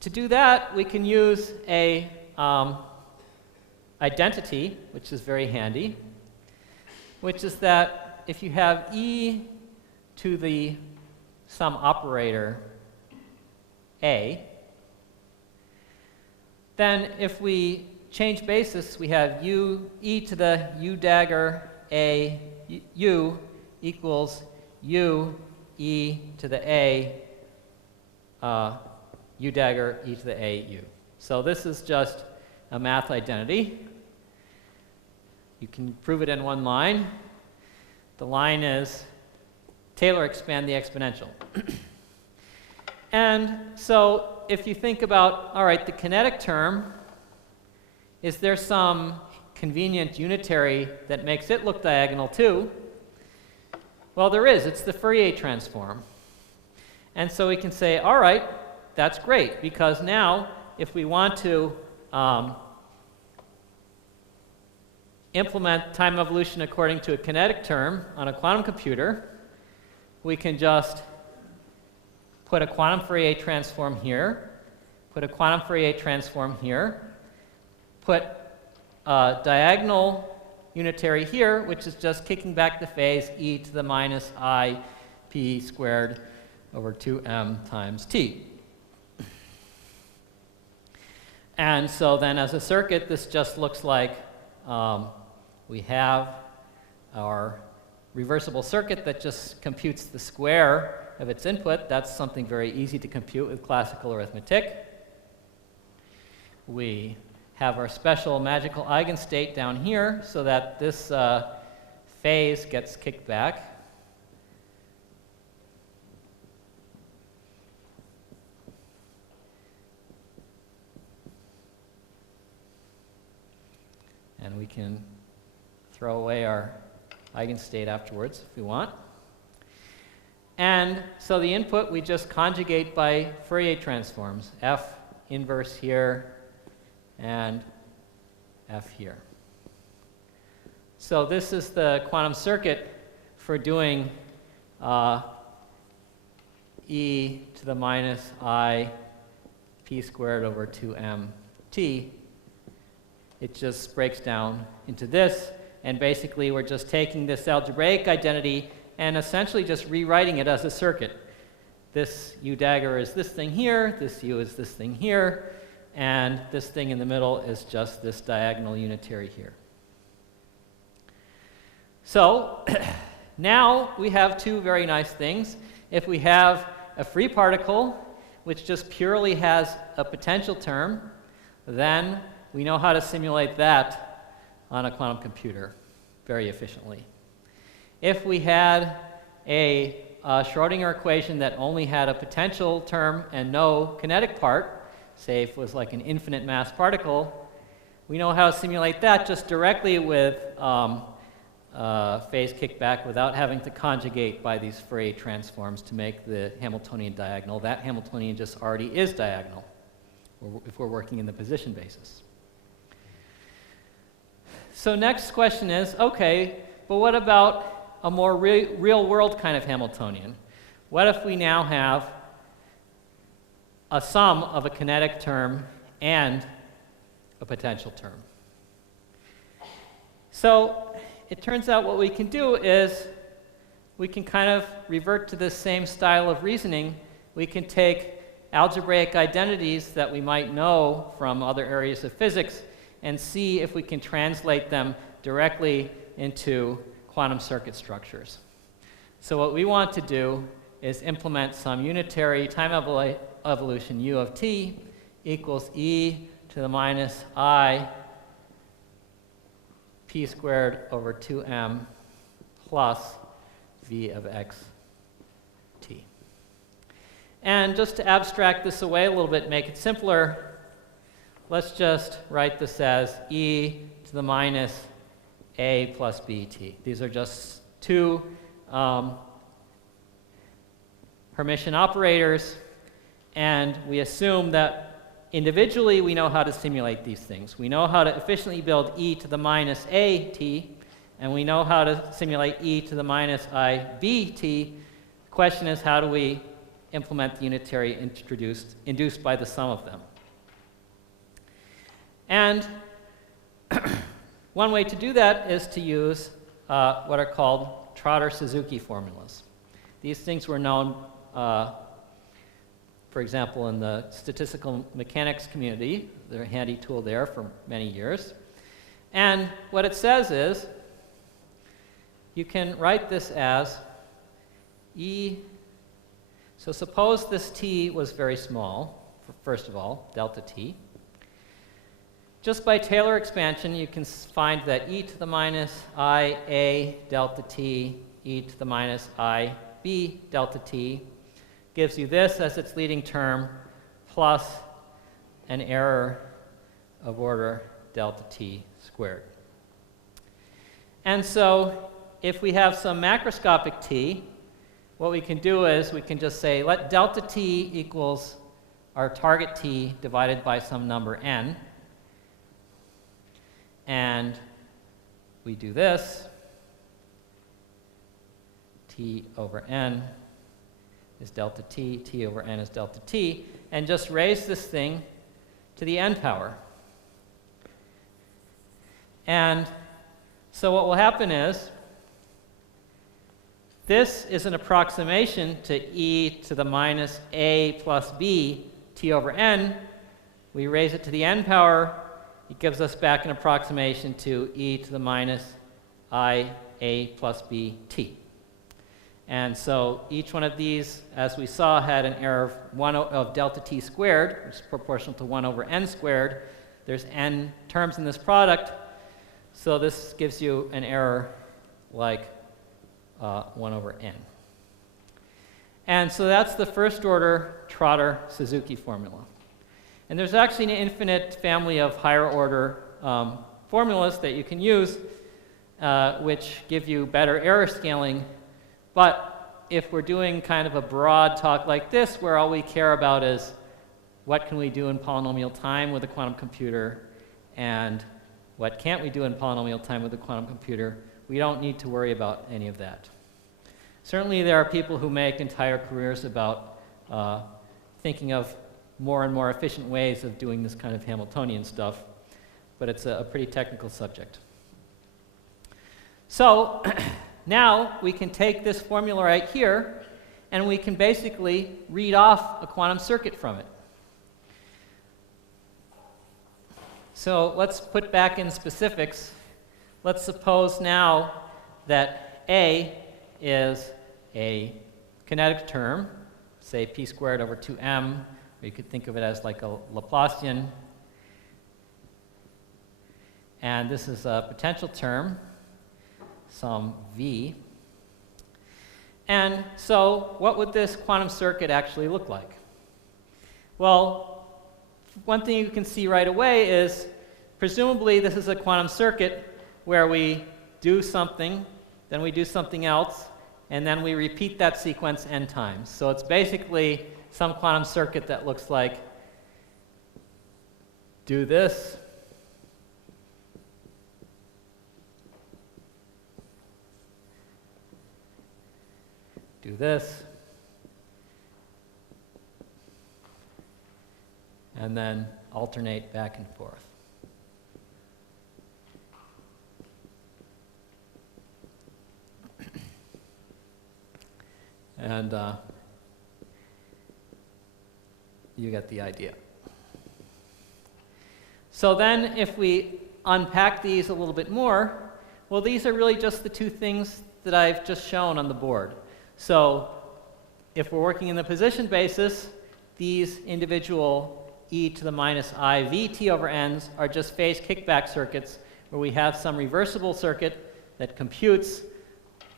To do that, we can use a identity, which is very handy, which is that if you have e to the some operator a, then if we change basis, we have e to the u dagger a u equals u e to the a u dagger e to the a u. So this is just a math identity. You can prove it in one line. The line is Taylor expand the exponential. And so if you think about, all right, the kinetic term, is there some convenient unitary that makes it look diagonal too? Well, there is. It's the Fourier transform. And so we can say, all right, that's great, because now if we want to implement time evolution according to a kinetic term on a quantum computer, we can just put a quantum Fourier transform here, put a quantum Fourier transform here, put a diagonal unitary here, which is just kicking back the phase e to the minus I p squared over 2m times t. And so then as a circuit, this just looks like we have our reversible circuit that just computes the square of its input. That's something very easy to compute with classical arithmetic. We have our special magical eigenstate down here so that this phase gets kicked back. And we can throw away our eigenstate afterwards if we want. And so the input we just conjugate by Fourier transforms, f inverse here and f here. So this is the quantum circuit for doing e to the minus I p squared over 2m t. It just breaks down into this, and basically we're just taking this algebraic identity and essentially just rewriting it as a circuit. this U dagger is this thing here, this U is this thing here, and this thing in the middle is just this diagonal unitary here. So now we have two very nice things. If we have a free particle, which just purely has a potential term, then we know how to simulate that on a quantum computer very efficiently. If we had a Schrodinger equation that only had a potential term and no kinetic part, say if it was like an infinite mass particle, we know how to simulate that just directly with phase kickback without having to conjugate by these Fourier transforms to make the Hamiltonian diagonal. That Hamiltonian just already is diagonal if we're working in the position basis. So next question is, okay, but what about a more real-world kind of Hamiltonian? What if we now have a sum of a kinetic term and a potential term? So it turns out what we can do is we can kind of revert to this same style of reasoning. We can take algebraic identities that we might know from other areas of physics and see if we can translate them directly into quantum circuit structures. So what we want to do is implement some unitary time evolution U of t equals e to the minus I p squared over 2m plus v of x t. And just to abstract this away a little bit, make it simpler, let's just write this as e to the minus a plus bt. These are just two Hermitian operators, and we assume that individually we know how to simulate these things. We know how to efficiently build e to the minus a t, and we know how to simulate e to the minus I b t. The question is, how do we implement the unitary induced by the sum of them? And one way to do that is to use what are called Trotter-Suzuki formulas. These things were known, for example, in the statistical mechanics community. They're a handy tool there for many years. And what it says is, you can write this as E. So suppose this t was very small, first of all, delta t. Just by Taylor expansion, you can find that e to the minus I a delta t, e to the minus I b delta t gives you this as its leading term plus an error of order delta t squared. And so if we have some macroscopic t, what we can do is we can just say let delta t equals our target t divided by some number n. And we do this. T over n is delta t, t over n is delta t, and just raise this thing to the n power. And so what will happen is, this is an approximation to e to the minus a plus b t over n. We raise it to the n power. It gives us back an approximation to e to the minus I a plus b t. And so each one of these, as we saw, had an error of delta t squared, which is proportional to 1 over n squared. There's n terms in this product, so this gives you an error like 1 over n. And so that's the first order Trotter-Suzuki formula. And there's actually an infinite family of higher order formulas that you can use, which give you better error scaling. But if we're doing kind of a broad talk like this, where all we care about is what can we do in polynomial time with a quantum computer, and what can't we do in polynomial time with a quantum computer, we don't need to worry about any of that. Certainly there are people who make entire careers about thinking of more and more efficient ways of doing this kind of Hamiltonian stuff, but it's a pretty technical subject. So now we can take this formula right here and we can basically read off a quantum circuit from it. So let's put back in specifics. Let's suppose now that A is a kinetic term, say p squared over 2m, or you could think of it as like a Laplacian. And this is a potential term, some v. And so what would this quantum circuit actually look like? Well, one thing you can see right away is presumably this is a quantum circuit where we do something, then we do something else, and then we repeat that sequence n times. So it's basically some quantum circuit that looks like do this, do this, and then alternate back and forth. And you get the idea. So then if we unpack these a little bit more, well, these are really just the two things that I've just shown on the board. So if we're working in the position basis, these individual e to the minus I v t over n's are just phase kickback circuits where we have some reversible circuit that computes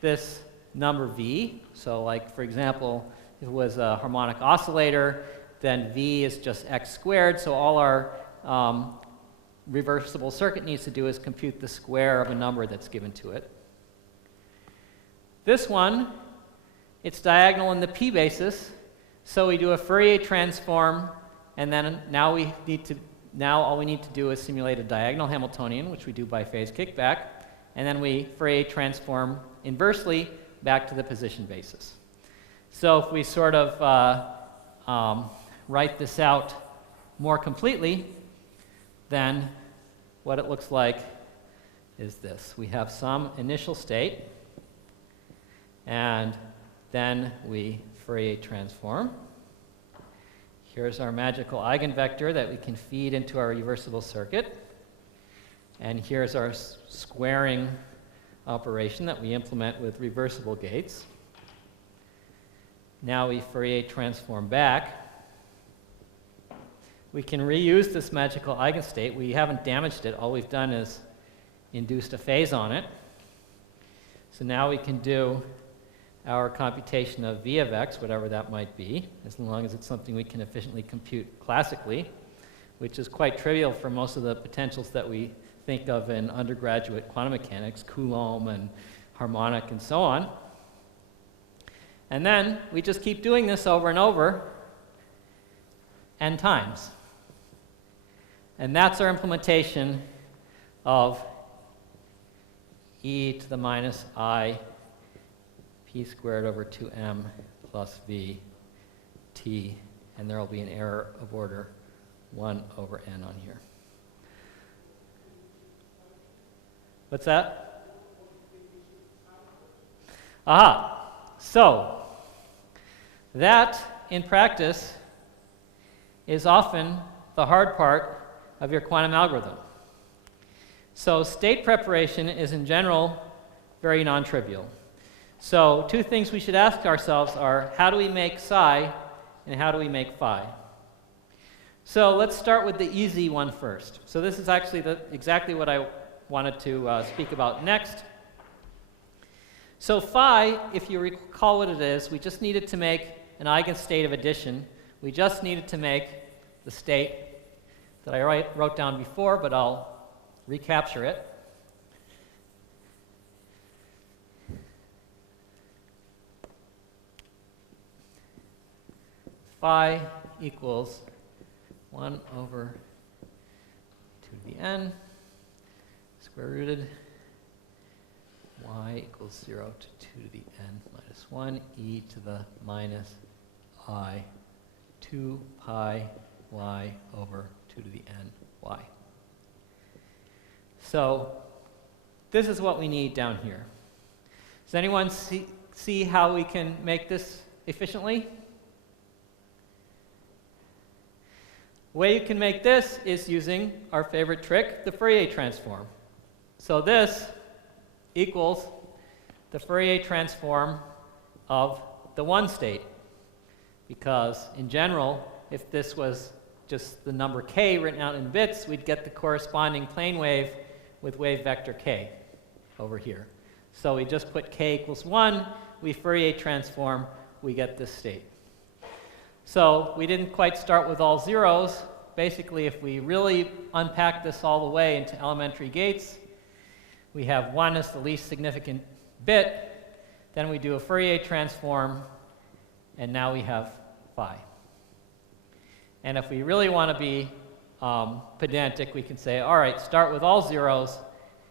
this number v. So like, for example, if it was a harmonic oscillator, then v is just x squared. So all our reversible circuit needs to do is compute the square of a number that's given to it. This one, it's diagonal in the p basis. So we do a Fourier transform, and then now all we need to do is simulate a diagonal Hamiltonian, which we do by phase kickback, and then we Fourier transform inversely back to the position basis. So if we sort of write this out more completely, then what it looks like is this. We have some initial state, and then we Fourier transform. Here's our magical eigenvector that we can feed into our reversible circuit. And here's our squaring operation that we implement with reversible gates. Now we Fourier transform back. We can reuse this magical eigenstate. We haven't damaged it. All we've done is induced a phase on it. So now we can do our computation of v of x, whatever that might be, as long as it's something we can efficiently compute classically, which is quite trivial for most of the potentials that we think of in undergraduate quantum mechanics, Coulomb and harmonic and so on. And then we just keep doing this over and over n times. And that's our implementation of e to the minus I p squared over 2m plus v t, and there will be an error of order 1 over n on here. What's that? Aha. So that, in practice, is often the hard part of your quantum algorithm. So state preparation is, in general, very non-trivial. So two things we should ask ourselves are, how do we make psi, and how do we make phi? So let's start with the easy one first. So this is actually exactly what I wanted to speak about next. So phi, if you recall what it is, we just needed to make an eigenstate of addition. We just needed to make the state that I wrote down before, but I'll recapture it. Phi equals 1 over 2 to the n, square rooted, y equals 0 to 2 to the n minus 1, e to the minus I 2 pi y over 2 to the n y. So this is what we need down here. Does anyone see how we can make this efficiently? The way you can make this is using our favorite trick, the Fourier transform. So this equals the Fourier transform of the one state. Because in general, if this was just the number k written out in bits, we'd get the corresponding plane wave with wave vector k over here. So we just put k equals 1, we Fourier transform, we get this state. So we didn't quite start with all zeros. Basically, if we really unpack this all the way into elementary gates, we have 1 as the least significant bit, then we do a Fourier transform, and now we have phi. And if we really want to be pedantic, we can say, all right, start with all zeros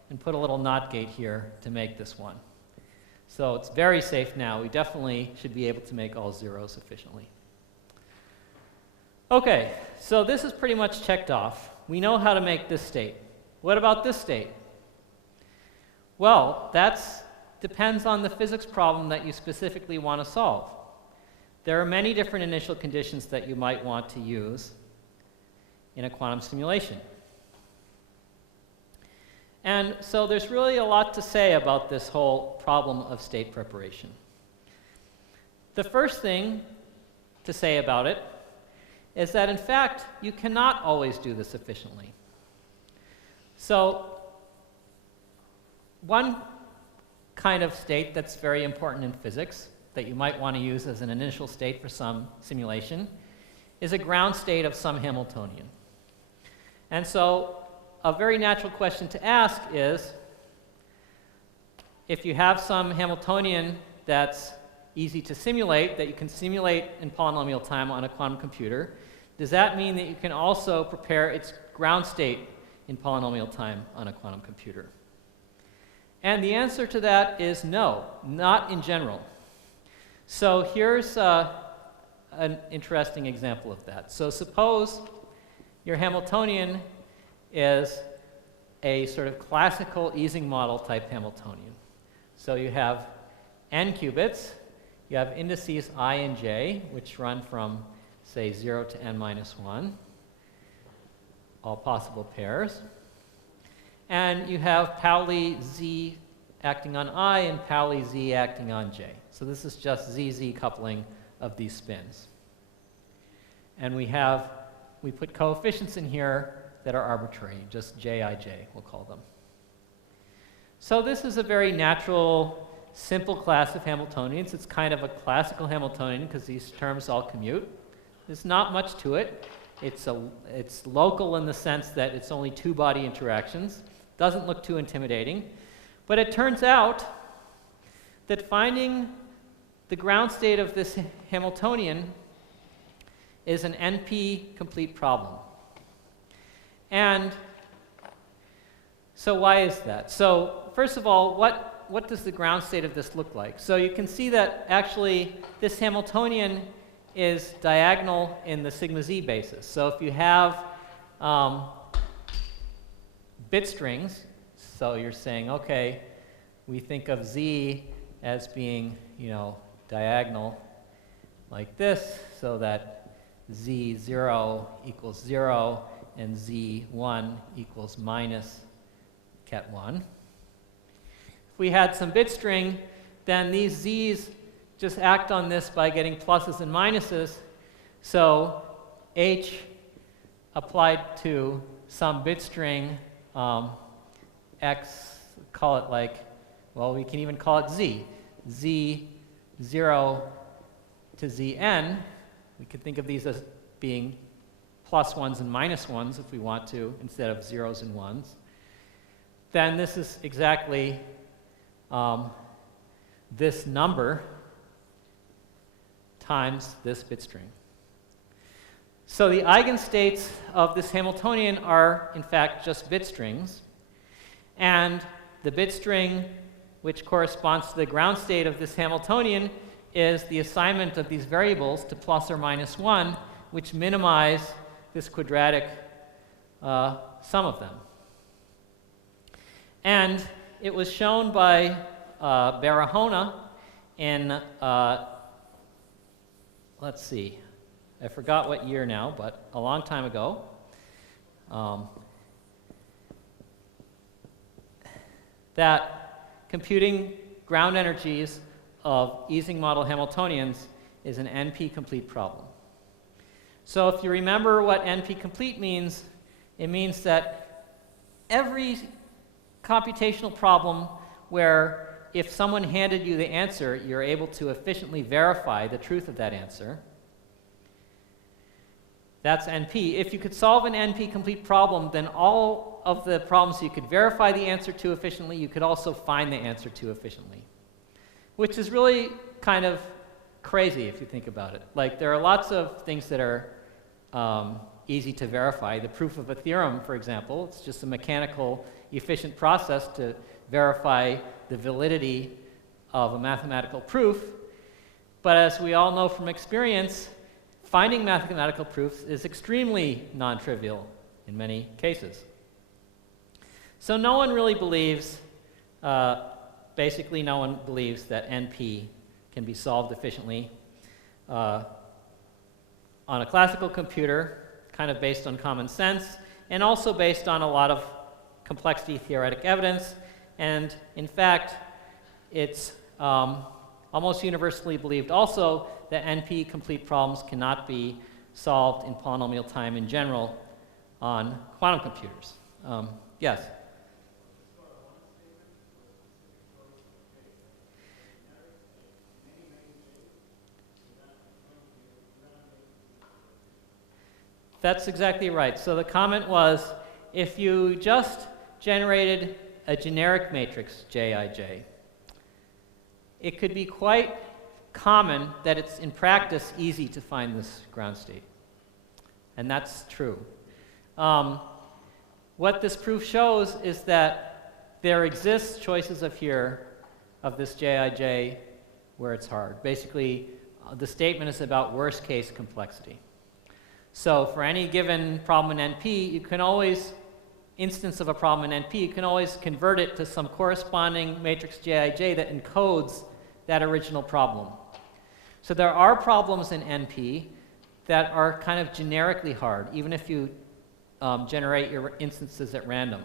and put a little NOT gate here to make this 1. So it's very safe now. We definitely should be able to make all zeros efficiently. Okay, so this is pretty much checked off. We know how to make this state. What about this state? Well, that depends on the physics problem that you specifically want to solve. There are many different initial conditions that you might want to use in a quantum simulation. And so there's really a lot to say about this whole problem of state preparation. The first thing to say about it is that, in fact, you cannot always do this efficiently. So one kind of state that's very important in physics that you might want to use as an initial state for some simulation is a ground state of some Hamiltonian. And so a very natural question to ask is, if you have some Hamiltonian that's easy to simulate, that you can simulate in polynomial time on a quantum computer, does that mean that you can also prepare its ground state in polynomial time on a quantum computer? And the answer to that is no, not in general. So here's an interesting example of that. So suppose your Hamiltonian is a sort of classical Ising model type Hamiltonian. So you have n qubits, you have indices I and j, which run from, say, 0 to n minus 1, all possible pairs. And you have Pauli z acting on I and Pauli z acting on j. So this is just z-z coupling of these spins. And we put coefficients in here that are arbitrary, just j, I, j, we'll call them. So this is a very natural, simple class of Hamiltonians. It's kind of a classical Hamiltonian because these terms all commute. There's not much to it. It's local in the sense that it's only two-body interactions. Doesn't look too intimidating. But it turns out that finding the ground state of this Hamiltonian is an NP complete problem. And so why is that? So first of all, what does the ground state of this look like? So you can see that actually this Hamiltonian is diagonal in the sigma z basis. So if you have bit strings, so you're saying, okay, we think of z as being, diagonal like this, so that z0 equals 0 and z1 equals minus ket 1. If we had some bit string, then these z's just act on this by getting pluses and minuses. So h applied to some bit string x, call it like, well, we can even call it z. z0 to zn, we could think of these as being plus 1s and minus 1s if we want to, instead of 0s and 1s. Then this is exactly this number times this bit string. So the eigenstates of this Hamiltonian are, in fact, just bit strings. And the bit string, which corresponds to the ground state of this Hamiltonian, is the assignment of these variables to plus or minus 1, which minimize this quadratic sum of them. And it was shown by Barahona in let's see, I forgot what year now, but a long time ago, that computing ground energies of Ising model Hamiltonians is an NP-complete problem. So if you remember what NP-complete means, it means that every computational problem where if someone handed you the answer, you're able to efficiently verify the truth of that answer, that's NP. If you could solve an NP-complete problem, then all of the problems you could verify the answer to efficiently, you could also find the answer to efficiently, which is really kind of crazy if you think about it. Like, there are lots of things that are easy to verify. The proof of a theorem, for example, it's just a mechanical, efficient process to verify the validity of a mathematical proof. But as we all know from experience, finding mathematical proofs is extremely non-trivial in many cases. So no one really believes, basically no one believes that NP can be solved efficiently on a classical computer, kind of based on common sense, and also based on a lot of complexity theoretic evidence. And in fact, it's almost universally believed also that NP-complete problems cannot be solved in polynomial time in general on quantum computers. Yes? That's exactly right. So the comment was, if you just generated a generic matrix, Jij, it could be quite common that it's in practice easy to find this ground state. And that's true. What this proof shows is that there exists choices of this Jij where it's hard. Basically, the statement is about worst case complexity. So for any given problem in NP, you can always, instance of a problem in NP, you can always convert it to some corresponding matrix Jij that encodes that original problem. So there are problems in NP that are kind of generically hard, even if you generate your instances at random.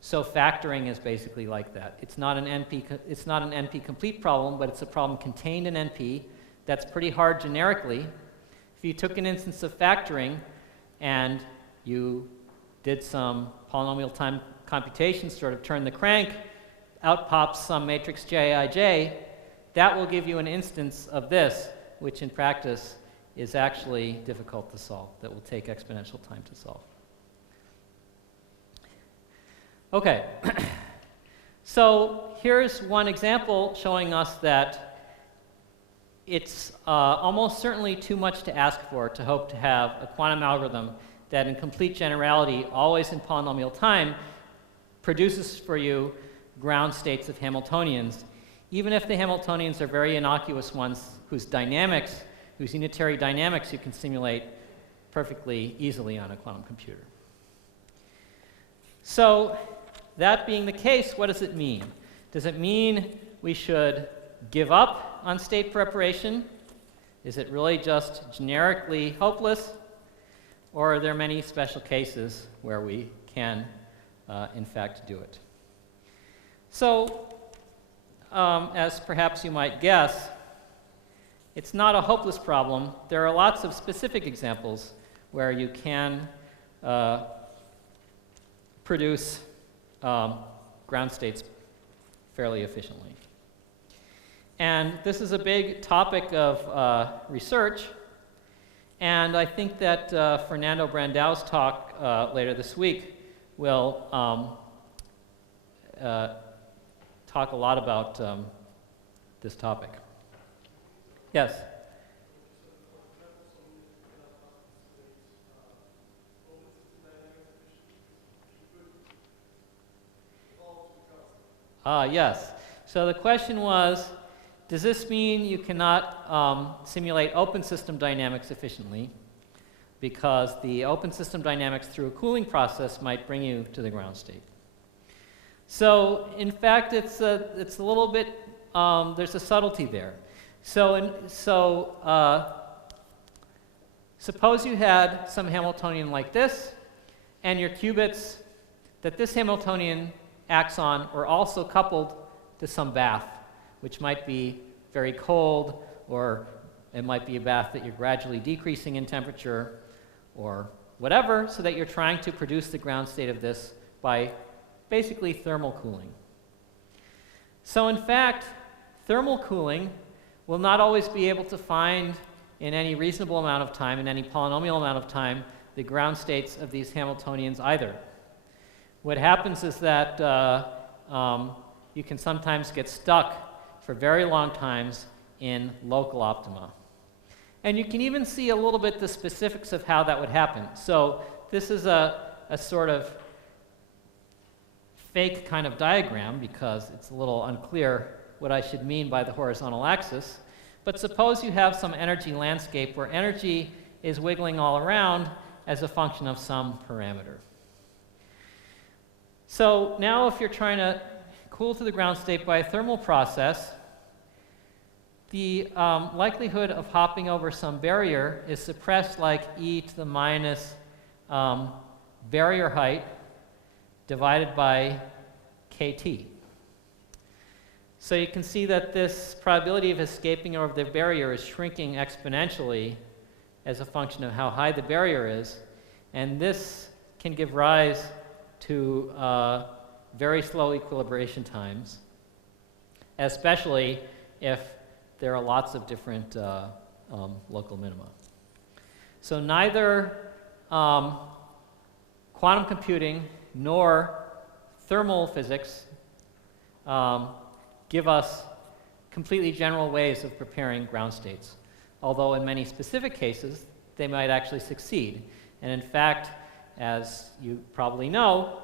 So factoring is basically like that. It's not an NP complete problem, but it's a problem contained in NP that's pretty hard generically. If you took an instance of factoring and you did some polynomial time computations, sort of turn the crank, out pops some matrix Jij, that will give you an instance of this, which in practice is actually difficult to solve, that will take exponential time to solve. Okay, so here's one example showing us that it's almost certainly too much to ask for to hope to have a quantum algorithm that in complete generality, always in polynomial time, produces for you ground states of Hamiltonians, even if the Hamiltonians are very innocuous ones whose unitary dynamics you can simulate perfectly easily on a quantum computer. So that being the case, what does it mean? Does it mean we should give up on state preparation? Is it really just generically hopeless? Or are there many special cases where we can, in fact, do it? So, as perhaps you might guess, it's not a hopeless problem. There are lots of specific examples where you can produce ground states fairly efficiently. And this is a big topic of research, and I think that Fernando Brandau's talk later this week will talk a lot about this topic. Yes? Yes. So the question was, does this mean you cannot simulate open system dynamics efficiently because the open system dynamics through a cooling process might bring you to the ground state? So in fact, it's a little bit, there's a subtlety there. So suppose you had some Hamiltonian like this, and your qubits that this Hamiltonian acts on are also coupled to some bath, which might be very cold, or it might be a bath that you're gradually decreasing in temperature, or whatever, so that you're trying to produce the ground state of this by basically thermal cooling. So in fact, thermal cooling will not always be able to find in any reasonable amount of time, in any polynomial amount of time, the ground states of these Hamiltonians either. What happens is that you can sometimes get stuck for very long times in local optima. And you can even see a little bit the specifics of how that would happen. So this is a sort of fake kind of diagram because it's a little unclear what I should mean by the horizontal axis. But suppose you have some energy landscape where energy is wiggling all around as a function of some parameter. So now if you're trying to cool to the ground state by a thermal process, the likelihood of hopping over some barrier is suppressed like e to the minus barrier height divided by kt. So you can see that this probability of escaping over the barrier is shrinking exponentially as a function of how high the barrier is. And this can give rise to very slow equilibration times, especially if there are lots of different local minima. So neither quantum computing nor thermal physics give us completely general ways of preparing ground states, although in many specific cases they might actually succeed. And in fact, as you probably know,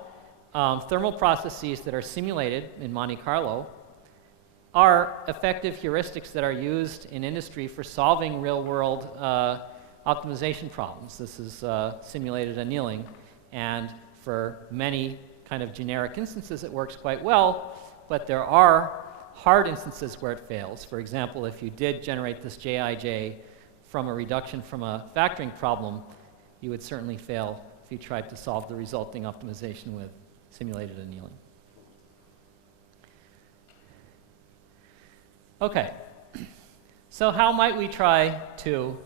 thermal processes that are simulated in Monte Carlo are effective heuristics that are used in industry for solving real-world optimization problems. This is simulated annealing, and for many kind of generic instances it works quite well, but there are hard instances where it fails. For example, if you did generate this Jij from a reduction from a factoring problem, you would certainly fail if you tried to solve the resulting optimization with simulated annealing. Okay, so how might we try to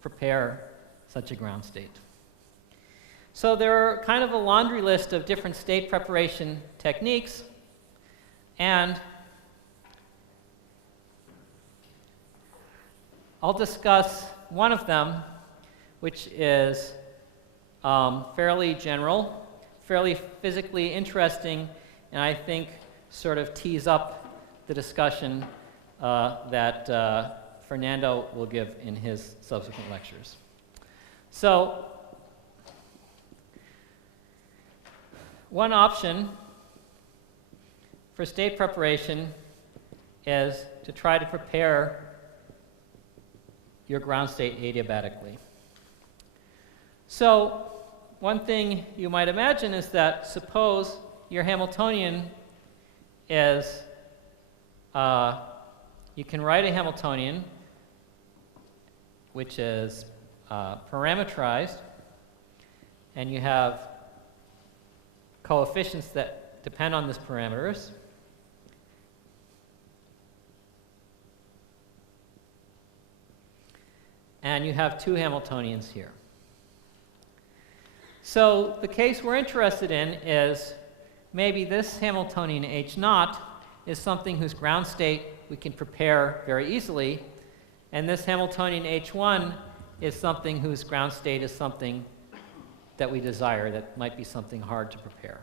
prepare such a ground state? So there are kind of a laundry list of different state preparation techniques, and I'll discuss one of them, which is fairly general, fairly physically interesting, and I think sort of tees up the discussion that Fernando will give in his subsequent lectures. So one option for state preparation is to try to prepare your ground state adiabatically. So one thing you might imagine is that suppose your Hamiltonian is, you can write a Hamiltonian which is parameterized, and you have coefficients that depend on these parameters. And you have two Hamiltonians here. So the case we're interested in is maybe this Hamiltonian H0 is something whose ground state we can prepare very easily, and this Hamiltonian H1 is something whose ground state is something that we desire, that might be something hard to prepare.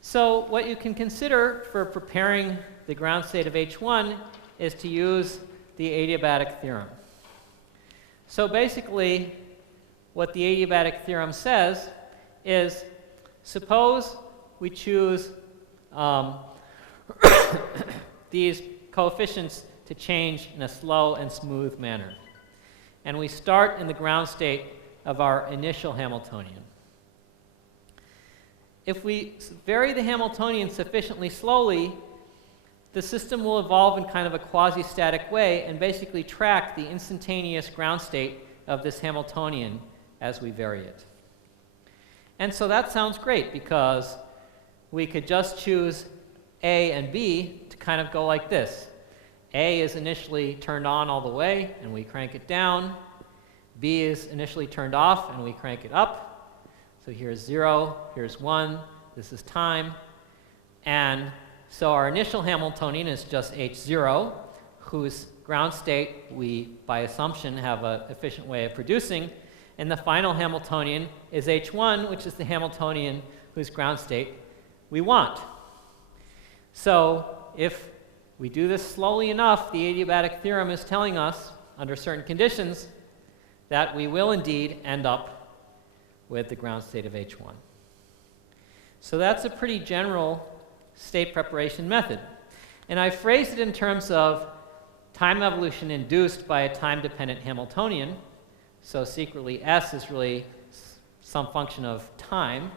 So what you can consider for preparing the ground state of H1 is to use the Adiabatic Theorem. So basically, what the Adiabatic Theorem says is, suppose we choose these coefficients to change in a slow and smooth manner. And we start in the ground state of our initial Hamiltonian. If we vary the Hamiltonian sufficiently slowly, the system will evolve in kind of a quasi-static way and basically track the instantaneous ground state of this Hamiltonian as we vary it. And so that sounds great because we could just choose A and B to kind of go like this. A is initially turned on all the way, and we crank it down. B is initially turned off, and we crank it up. So here's 0, here's 1, this is time. And so our initial Hamiltonian is just H0, whose ground state we, by assumption, have an efficient way of producing. And the final Hamiltonian is H1, which is the Hamiltonian whose ground state we want. So if we do this slowly enough, the adiabatic theorem is telling us, under certain conditions, that we will indeed end up with the ground state of H1. So that's a pretty general state preparation method. And I phrased it in terms of time evolution induced by a time-dependent Hamiltonian. So secretly, S is really some function of time.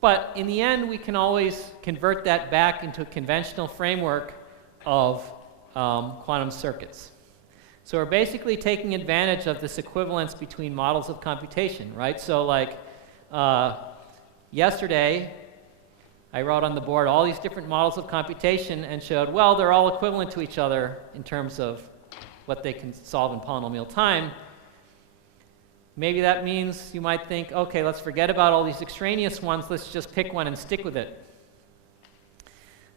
But in the end, we can always convert that back into a conventional framework of quantum circuits. So we're basically taking advantage of this equivalence between models of computation, right? So like yesterday, I wrote on the board all these different models of computation and showed, well, they're all equivalent to each other in terms of what they can solve in polynomial time. Maybe that means you might think, okay, let's forget about all these extraneous ones, let's just pick one and stick with it.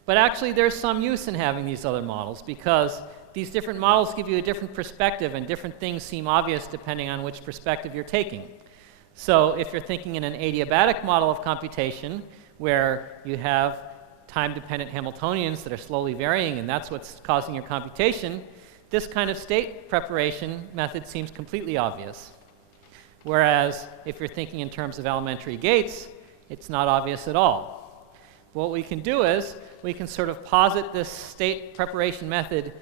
But actually there's some use in having these other models because these different models give you a different perspective and different things seem obvious depending on which perspective you're taking. So if you're thinking in an adiabatic model of computation where you have time-dependent Hamiltonians that are slowly varying and that's what's causing your computation, this kind of state preparation method seems completely obvious. Whereas if you're thinking in terms of elementary gates, it's not obvious at all. What we can do is we can sort of posit this state preparation method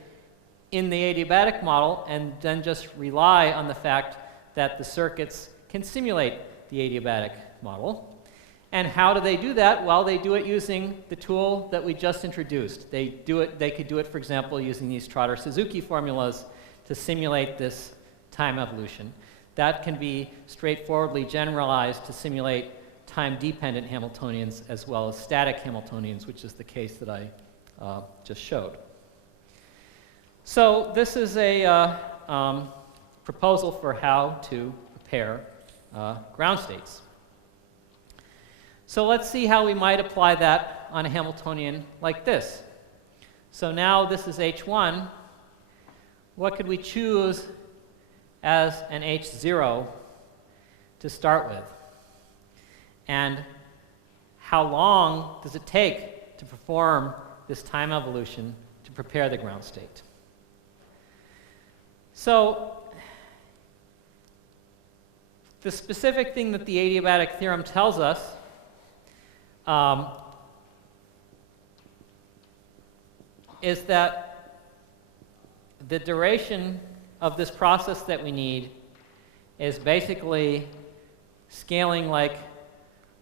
in the adiabatic model and then just rely on the fact that the circuits can simulate the adiabatic model. And how do they do that? Well, they do it using the tool that we just introduced. They could do it, for example, using these Trotter-Suzuki formulas to simulate this time evolution. That can be straightforwardly generalized to simulate time-dependent Hamiltonians as well as static Hamiltonians, which is the case that I just showed. So this is a proposal for how to prepare ground states. So let's see how we might apply that on a Hamiltonian like this. So now this is H1. What could we choose as an H0 to start with? And how long does it take to perform this time evolution to prepare the ground state? So the specific thing that the adiabatic theorem tells us is that the duration of this process that we need is basically scaling like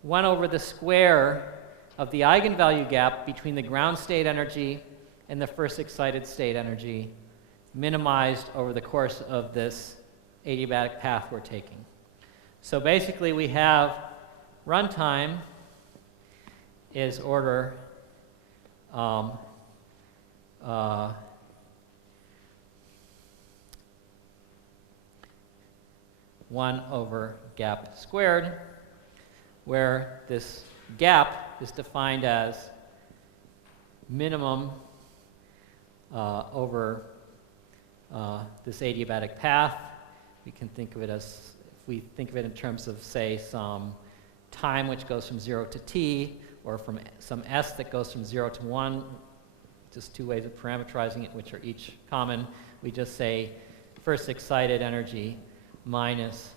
1 over the square of the eigenvalue gap between the ground state energy and the first excited state energy, minimized over the course of this adiabatic path we're taking. So basically we have runtime is order 1 over gap squared, where this gap is defined as minimum over this adiabatic path. We can think of it as, if we think of it in terms of, say, some time which goes from 0 to t, or from some s that goes from 0 to 1, just two ways of parameterizing it, which are each common. We just say first excited energy minus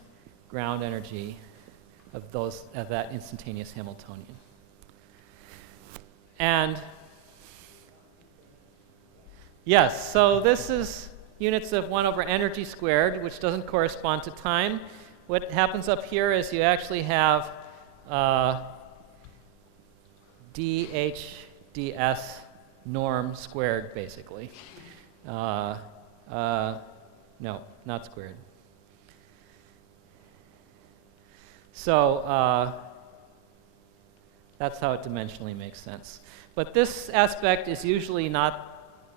ground energy of that instantaneous Hamiltonian. And yes, so this is units of 1 over energy squared, which doesn't correspond to time. What happens up here is you actually have dH ds norm squared, basically. No, not squared. So that's how it dimensionally makes sense. But this aspect is usually not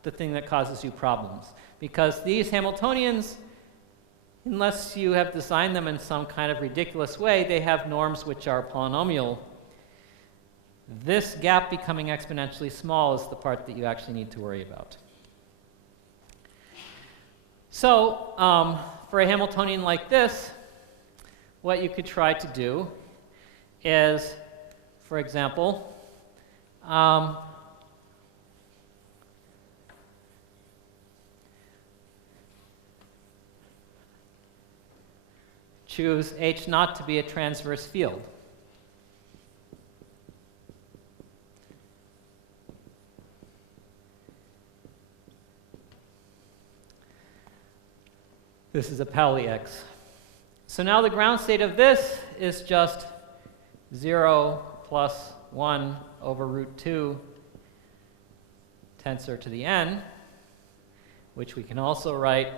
the thing that causes you problems, because these Hamiltonians, unless you have designed them in some kind of ridiculous way, they have norms which are polynomial. This gap becoming exponentially small is the part that you actually need to worry about. So for a Hamiltonian like this, what you could try to do is, for example, choose H naught to be a transverse field. This is a Pauli X. So now the ground state of this is just 0 plus 1 over root 2 tensor to the n, which we can also write,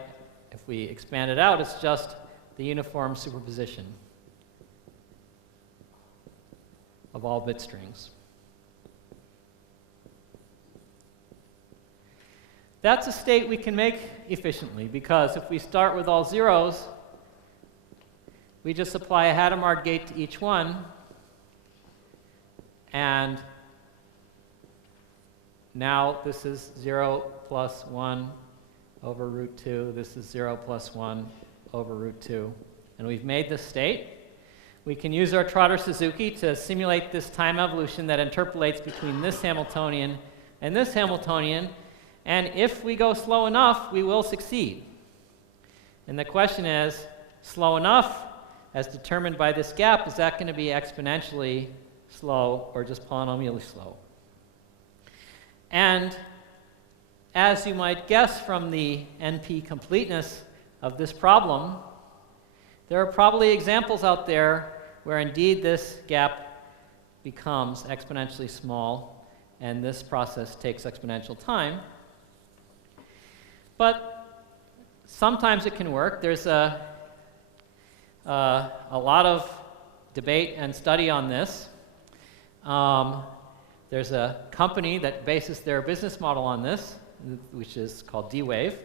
if we expand it out, it's just the uniform superposition of all bit strings. That's a state we can make efficiently, because if we start with all zeros, we just apply a Hadamard gate to each one, and now this is 0 plus 1 over root 2. This is 0 plus 1 over root 2. And we've made this state. We can use our Trotter-Suzuki to simulate this time evolution that interpolates between this Hamiltonian and this Hamiltonian. And if we go slow enough, we will succeed. And the question is, slow enough, as determined by this gap, is that going to be exponentially slow or just polynomially slow? And as you might guess from the NP completeness of this problem, there are probably examples out there where indeed this gap becomes exponentially small, and this process takes exponential time. But sometimes it can work. There's a lot of debate and study on this. There's a company that bases their business model on this, which is called D-Wave.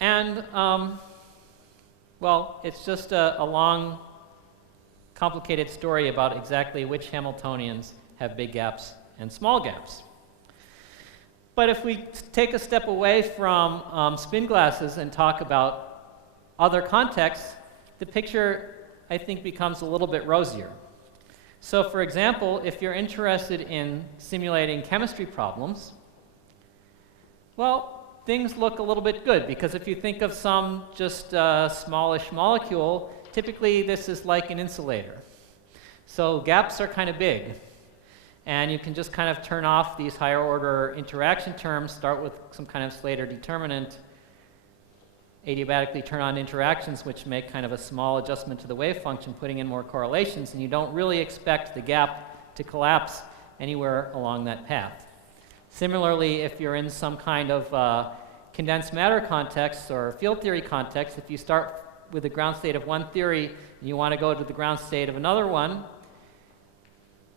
And, well, it's just a long, complicated story about exactly which Hamiltonians have big gaps and small gaps. But if we take a step away from spin glasses and talk about other contexts, the picture, I think, becomes a little bit rosier. So, for example, if you're interested in simulating chemistry problems, well, things look a little bit good, because if you think of some just smallish molecule, typically this is like an insulator. So gaps are kind of big. And you can just kind of turn off these higher order interaction terms, start with some kind of Slater determinant, adiabatically turn on interactions which make kind of a small adjustment to the wave function, putting in more correlations, and you don't really expect the gap to collapse anywhere along that path. Similarly, if you're in some kind of condensed matter context or field theory context, if you start with the ground state of one theory and you want to go to the ground state of another one,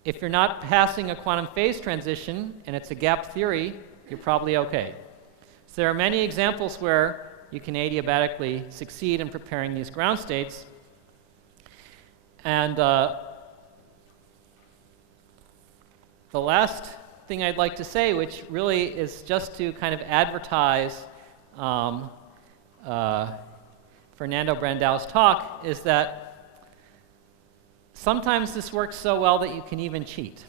if you're not passing a quantum phase transition and it's a gap theory, you're probably okay. So there are many examples where you can adiabatically succeed in preparing these ground states. And the last thing I'd like to say, which really is just to kind of advertise Fernando Brandau's talk, is that sometimes this works so well that you can even cheat.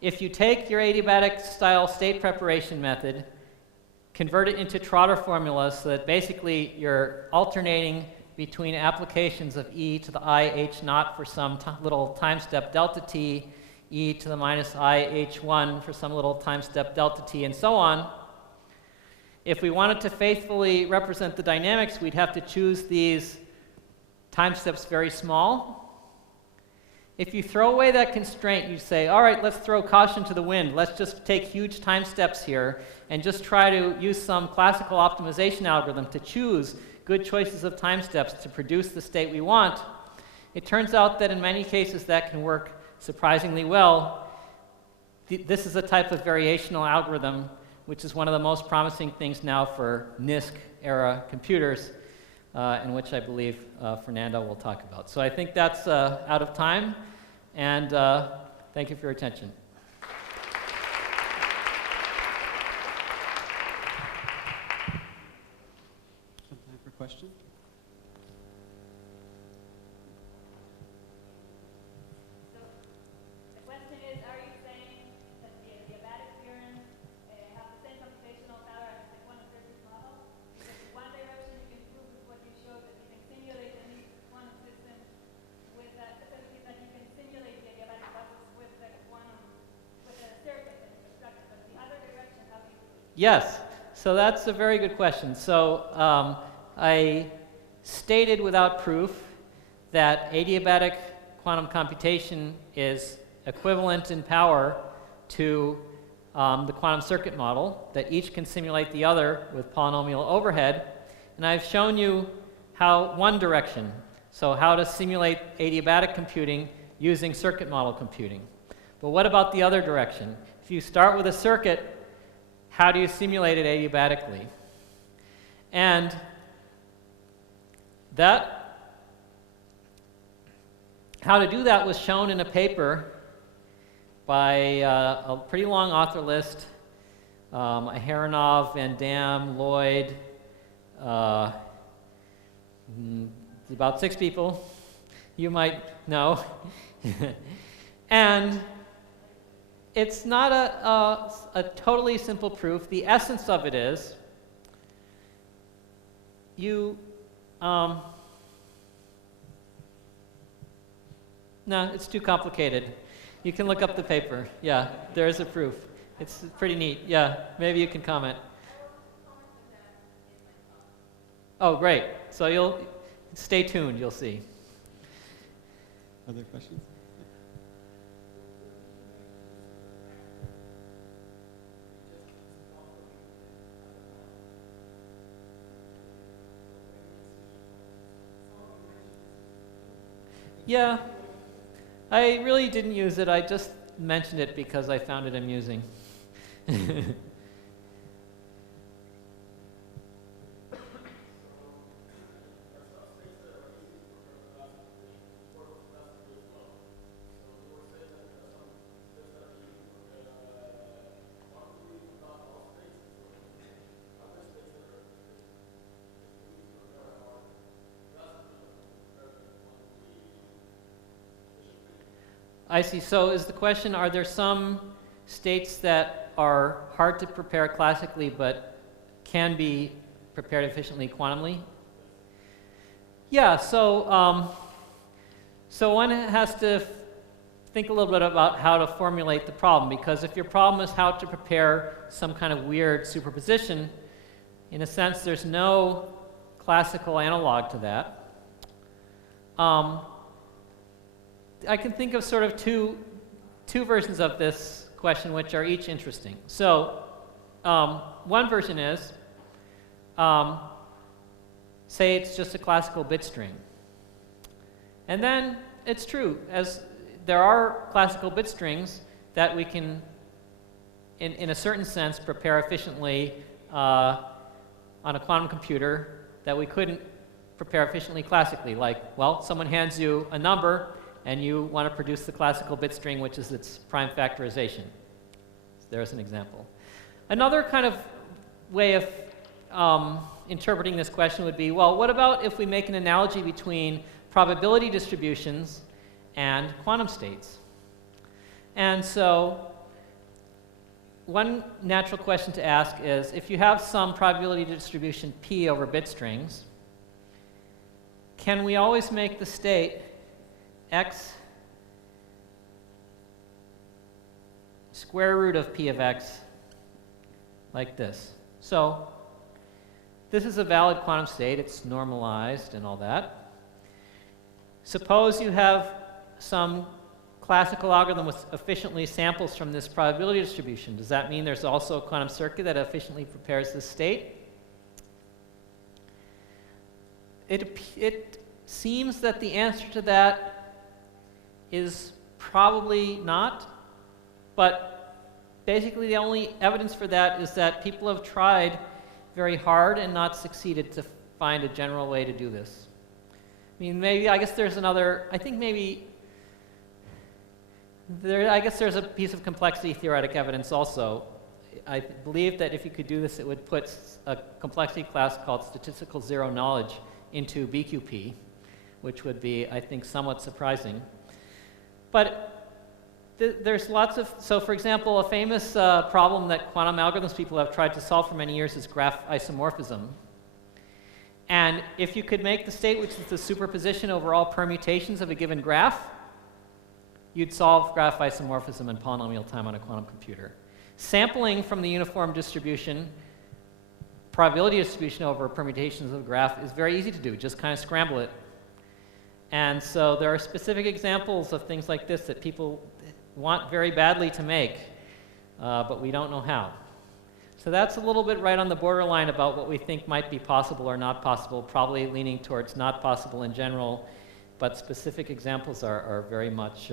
If you take your adiabatic style state preparation method, convert it into Trotter formulas so that basically you're alternating between applications of e to the I h naught for some little time step delta t, e to the minus I h1 for some little time step delta t, and so on. If we wanted to faithfully represent the dynamics, we'd have to choose these time steps very small. If you throw away that constraint, you say, all right, let's throw caution to the wind. Let's just take huge time steps here and just try to use some classical optimization algorithm to choose good choices of time steps to produce the state we want. It turns out that in many cases that can work surprisingly well. This is a type of variational algorithm, which is one of the most promising things now for NISQ-era computers, and which I believe Fernando will talk about. So I think that's out of time, and thank you for your attention. Some time for questions? So the question is, are you saying that the adiabatic theorems have the same computational power as the quantum physics model? Because in one direction you can prove with what you showed that you can simulate any quantum system with that you can simulate the adiabatic process with the quantum, with a circuit that you constructed. But the other direction, how do you do it? Yes, so that's a very good question. So I stated without proof that adiabatic quantum computation is equivalent in power to the quantum circuit model, that each can simulate the other with polynomial overhead. And I've shown you how one direction, so how to simulate adiabatic computing using circuit model computing. But what about the other direction? If you start with a circuit, how do you simulate it adiabatically? And how to do that was shown in a paper by a pretty long author list, Aharonov, Van Dam, Lloyd, about 6 people you might know. And it's not a totally simple proof. The essence of it is you no, it's too complicated. You can look up the paper. Yeah, there is a proof. It's pretty neat. Yeah, maybe you can comment. Oh, great. So you'll stay tuned, you'll see. Other questions? Yeah, I really didn't use it. I just mentioned it because I found it amusing. I see. So is the question, are there some states that are hard to prepare classically but can be prepared efficiently quantumly? Yeah, so one has to think a little bit about how to formulate the problem, because if your problem is how to prepare some kind of weird superposition, in a sense there's no classical analog to that. I can think of sort of two versions of this question which are each interesting. So one version is, say it's just a classical bit string. And then it's true, as there are classical bit strings that we can, in a certain sense, prepare efficiently on a quantum computer that we couldn't prepare efficiently classically. Like, well, someone hands you a number, and you want to produce the classical bit string, which is its prime factorization. So there's an example. Another kind of way of interpreting this question would be, well, what about if we make an analogy between probability distributions and quantum states? And so one natural question to ask is, if you have some probability distribution p over bit strings, can we always make the state x square root of p of x like this? So this is a valid quantum state. It's normalized and all that. Suppose you have some classical algorithm which efficiently samples from this probability distribution. Does that mean there's also a quantum circuit that efficiently prepares this state? It seems that the answer to that is probably not, but basically the only evidence for that is that people have tried very hard and not succeeded to find a general way to do this. I mean, maybe, I guess there's another, I think maybe, I guess there's a piece of complexity theoretic evidence also. I believe that if you could do this, it would put a complexity class called statistical zero knowledge into BQP, which would be, I think, somewhat surprising. But there's lots of, so for example, a famous problem that quantum algorithms people have tried to solve for many years is graph isomorphism. And if you could make the state, which is the superposition over all permutations of a given graph, you'd solve graph isomorphism in polynomial time on a quantum computer. Sampling from the uniform distribution, probability distribution over permutations of a graph is very easy to do. Just kind of scramble it. And so there are specific examples of things like this that people want very badly to make, but we don't know how. So that's a little bit right on the borderline about what we think might be possible or not possible, probably leaning towards not possible in general, but specific examples are very much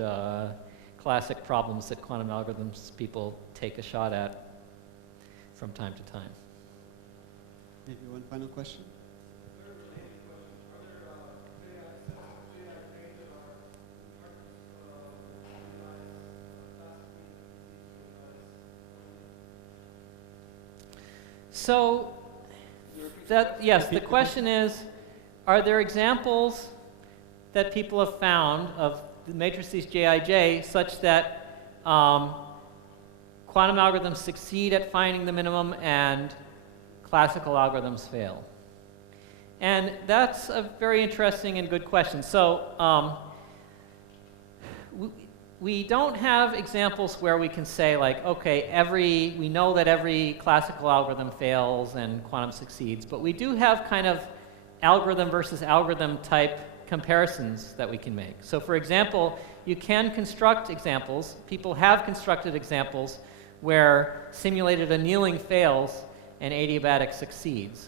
classic problems that quantum algorithms people take a shot at from time to time. Maybe one final question? So, yes, the question is, are there examples that people have found of the matrices Jij such that quantum algorithms succeed at finding the minimum and classical algorithms fail? And that's a very interesting and good question. So we don't have examples where we can say, like, okay, we know that every classical algorithm fails and quantum succeeds, but we do have kind of algorithm versus algorithm type comparisons that we can make. So for example, you can construct examples, people have constructed examples where simulated annealing fails and adiabatic succeeds.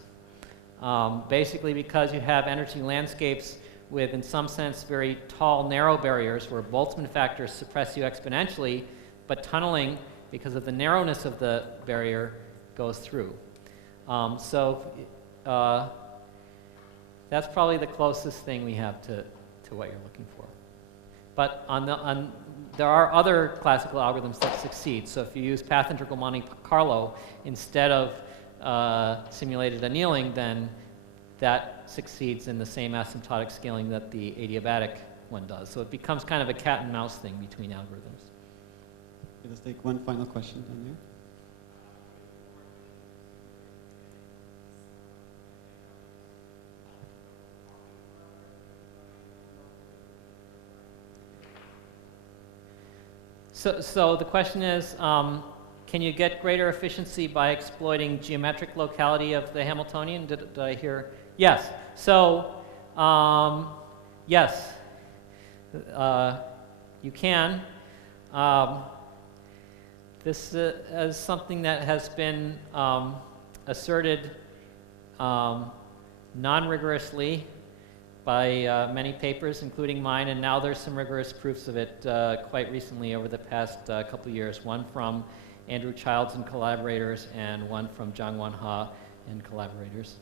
Basically because you have energy landscapes with, in some sense, very tall, narrow barriers where Boltzmann factors suppress you exponentially, but tunneling, because of the narrowness of the barrier, goes through. That's probably the closest thing we have to what you're looking for. But there are other classical algorithms that succeed. So if you use path integral Monte Carlo instead of simulated annealing, then that succeeds in the same asymptotic scaling that the adiabatic one does. So it becomes kind of a cat and mouse thing between algorithms. Okay, let's take one final question down here. So the question is, can you get greater efficiency by exploiting geometric locality of the Hamiltonian? Did I hear? Yes. So, yes, you can. This is something that has been asserted non-rigorously by many papers, including mine, and now there's some rigorous proofs of it quite recently over the past couple of years, one from Andrew Childs and collaborators, and one from Jang-Won Ha and collaborators.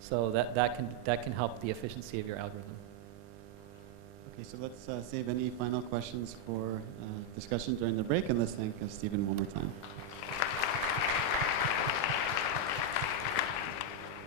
So that can help the efficiency of your algorithm. Okay, so let's save any final questions for discussion during the break, and let's thank Stephen one more time.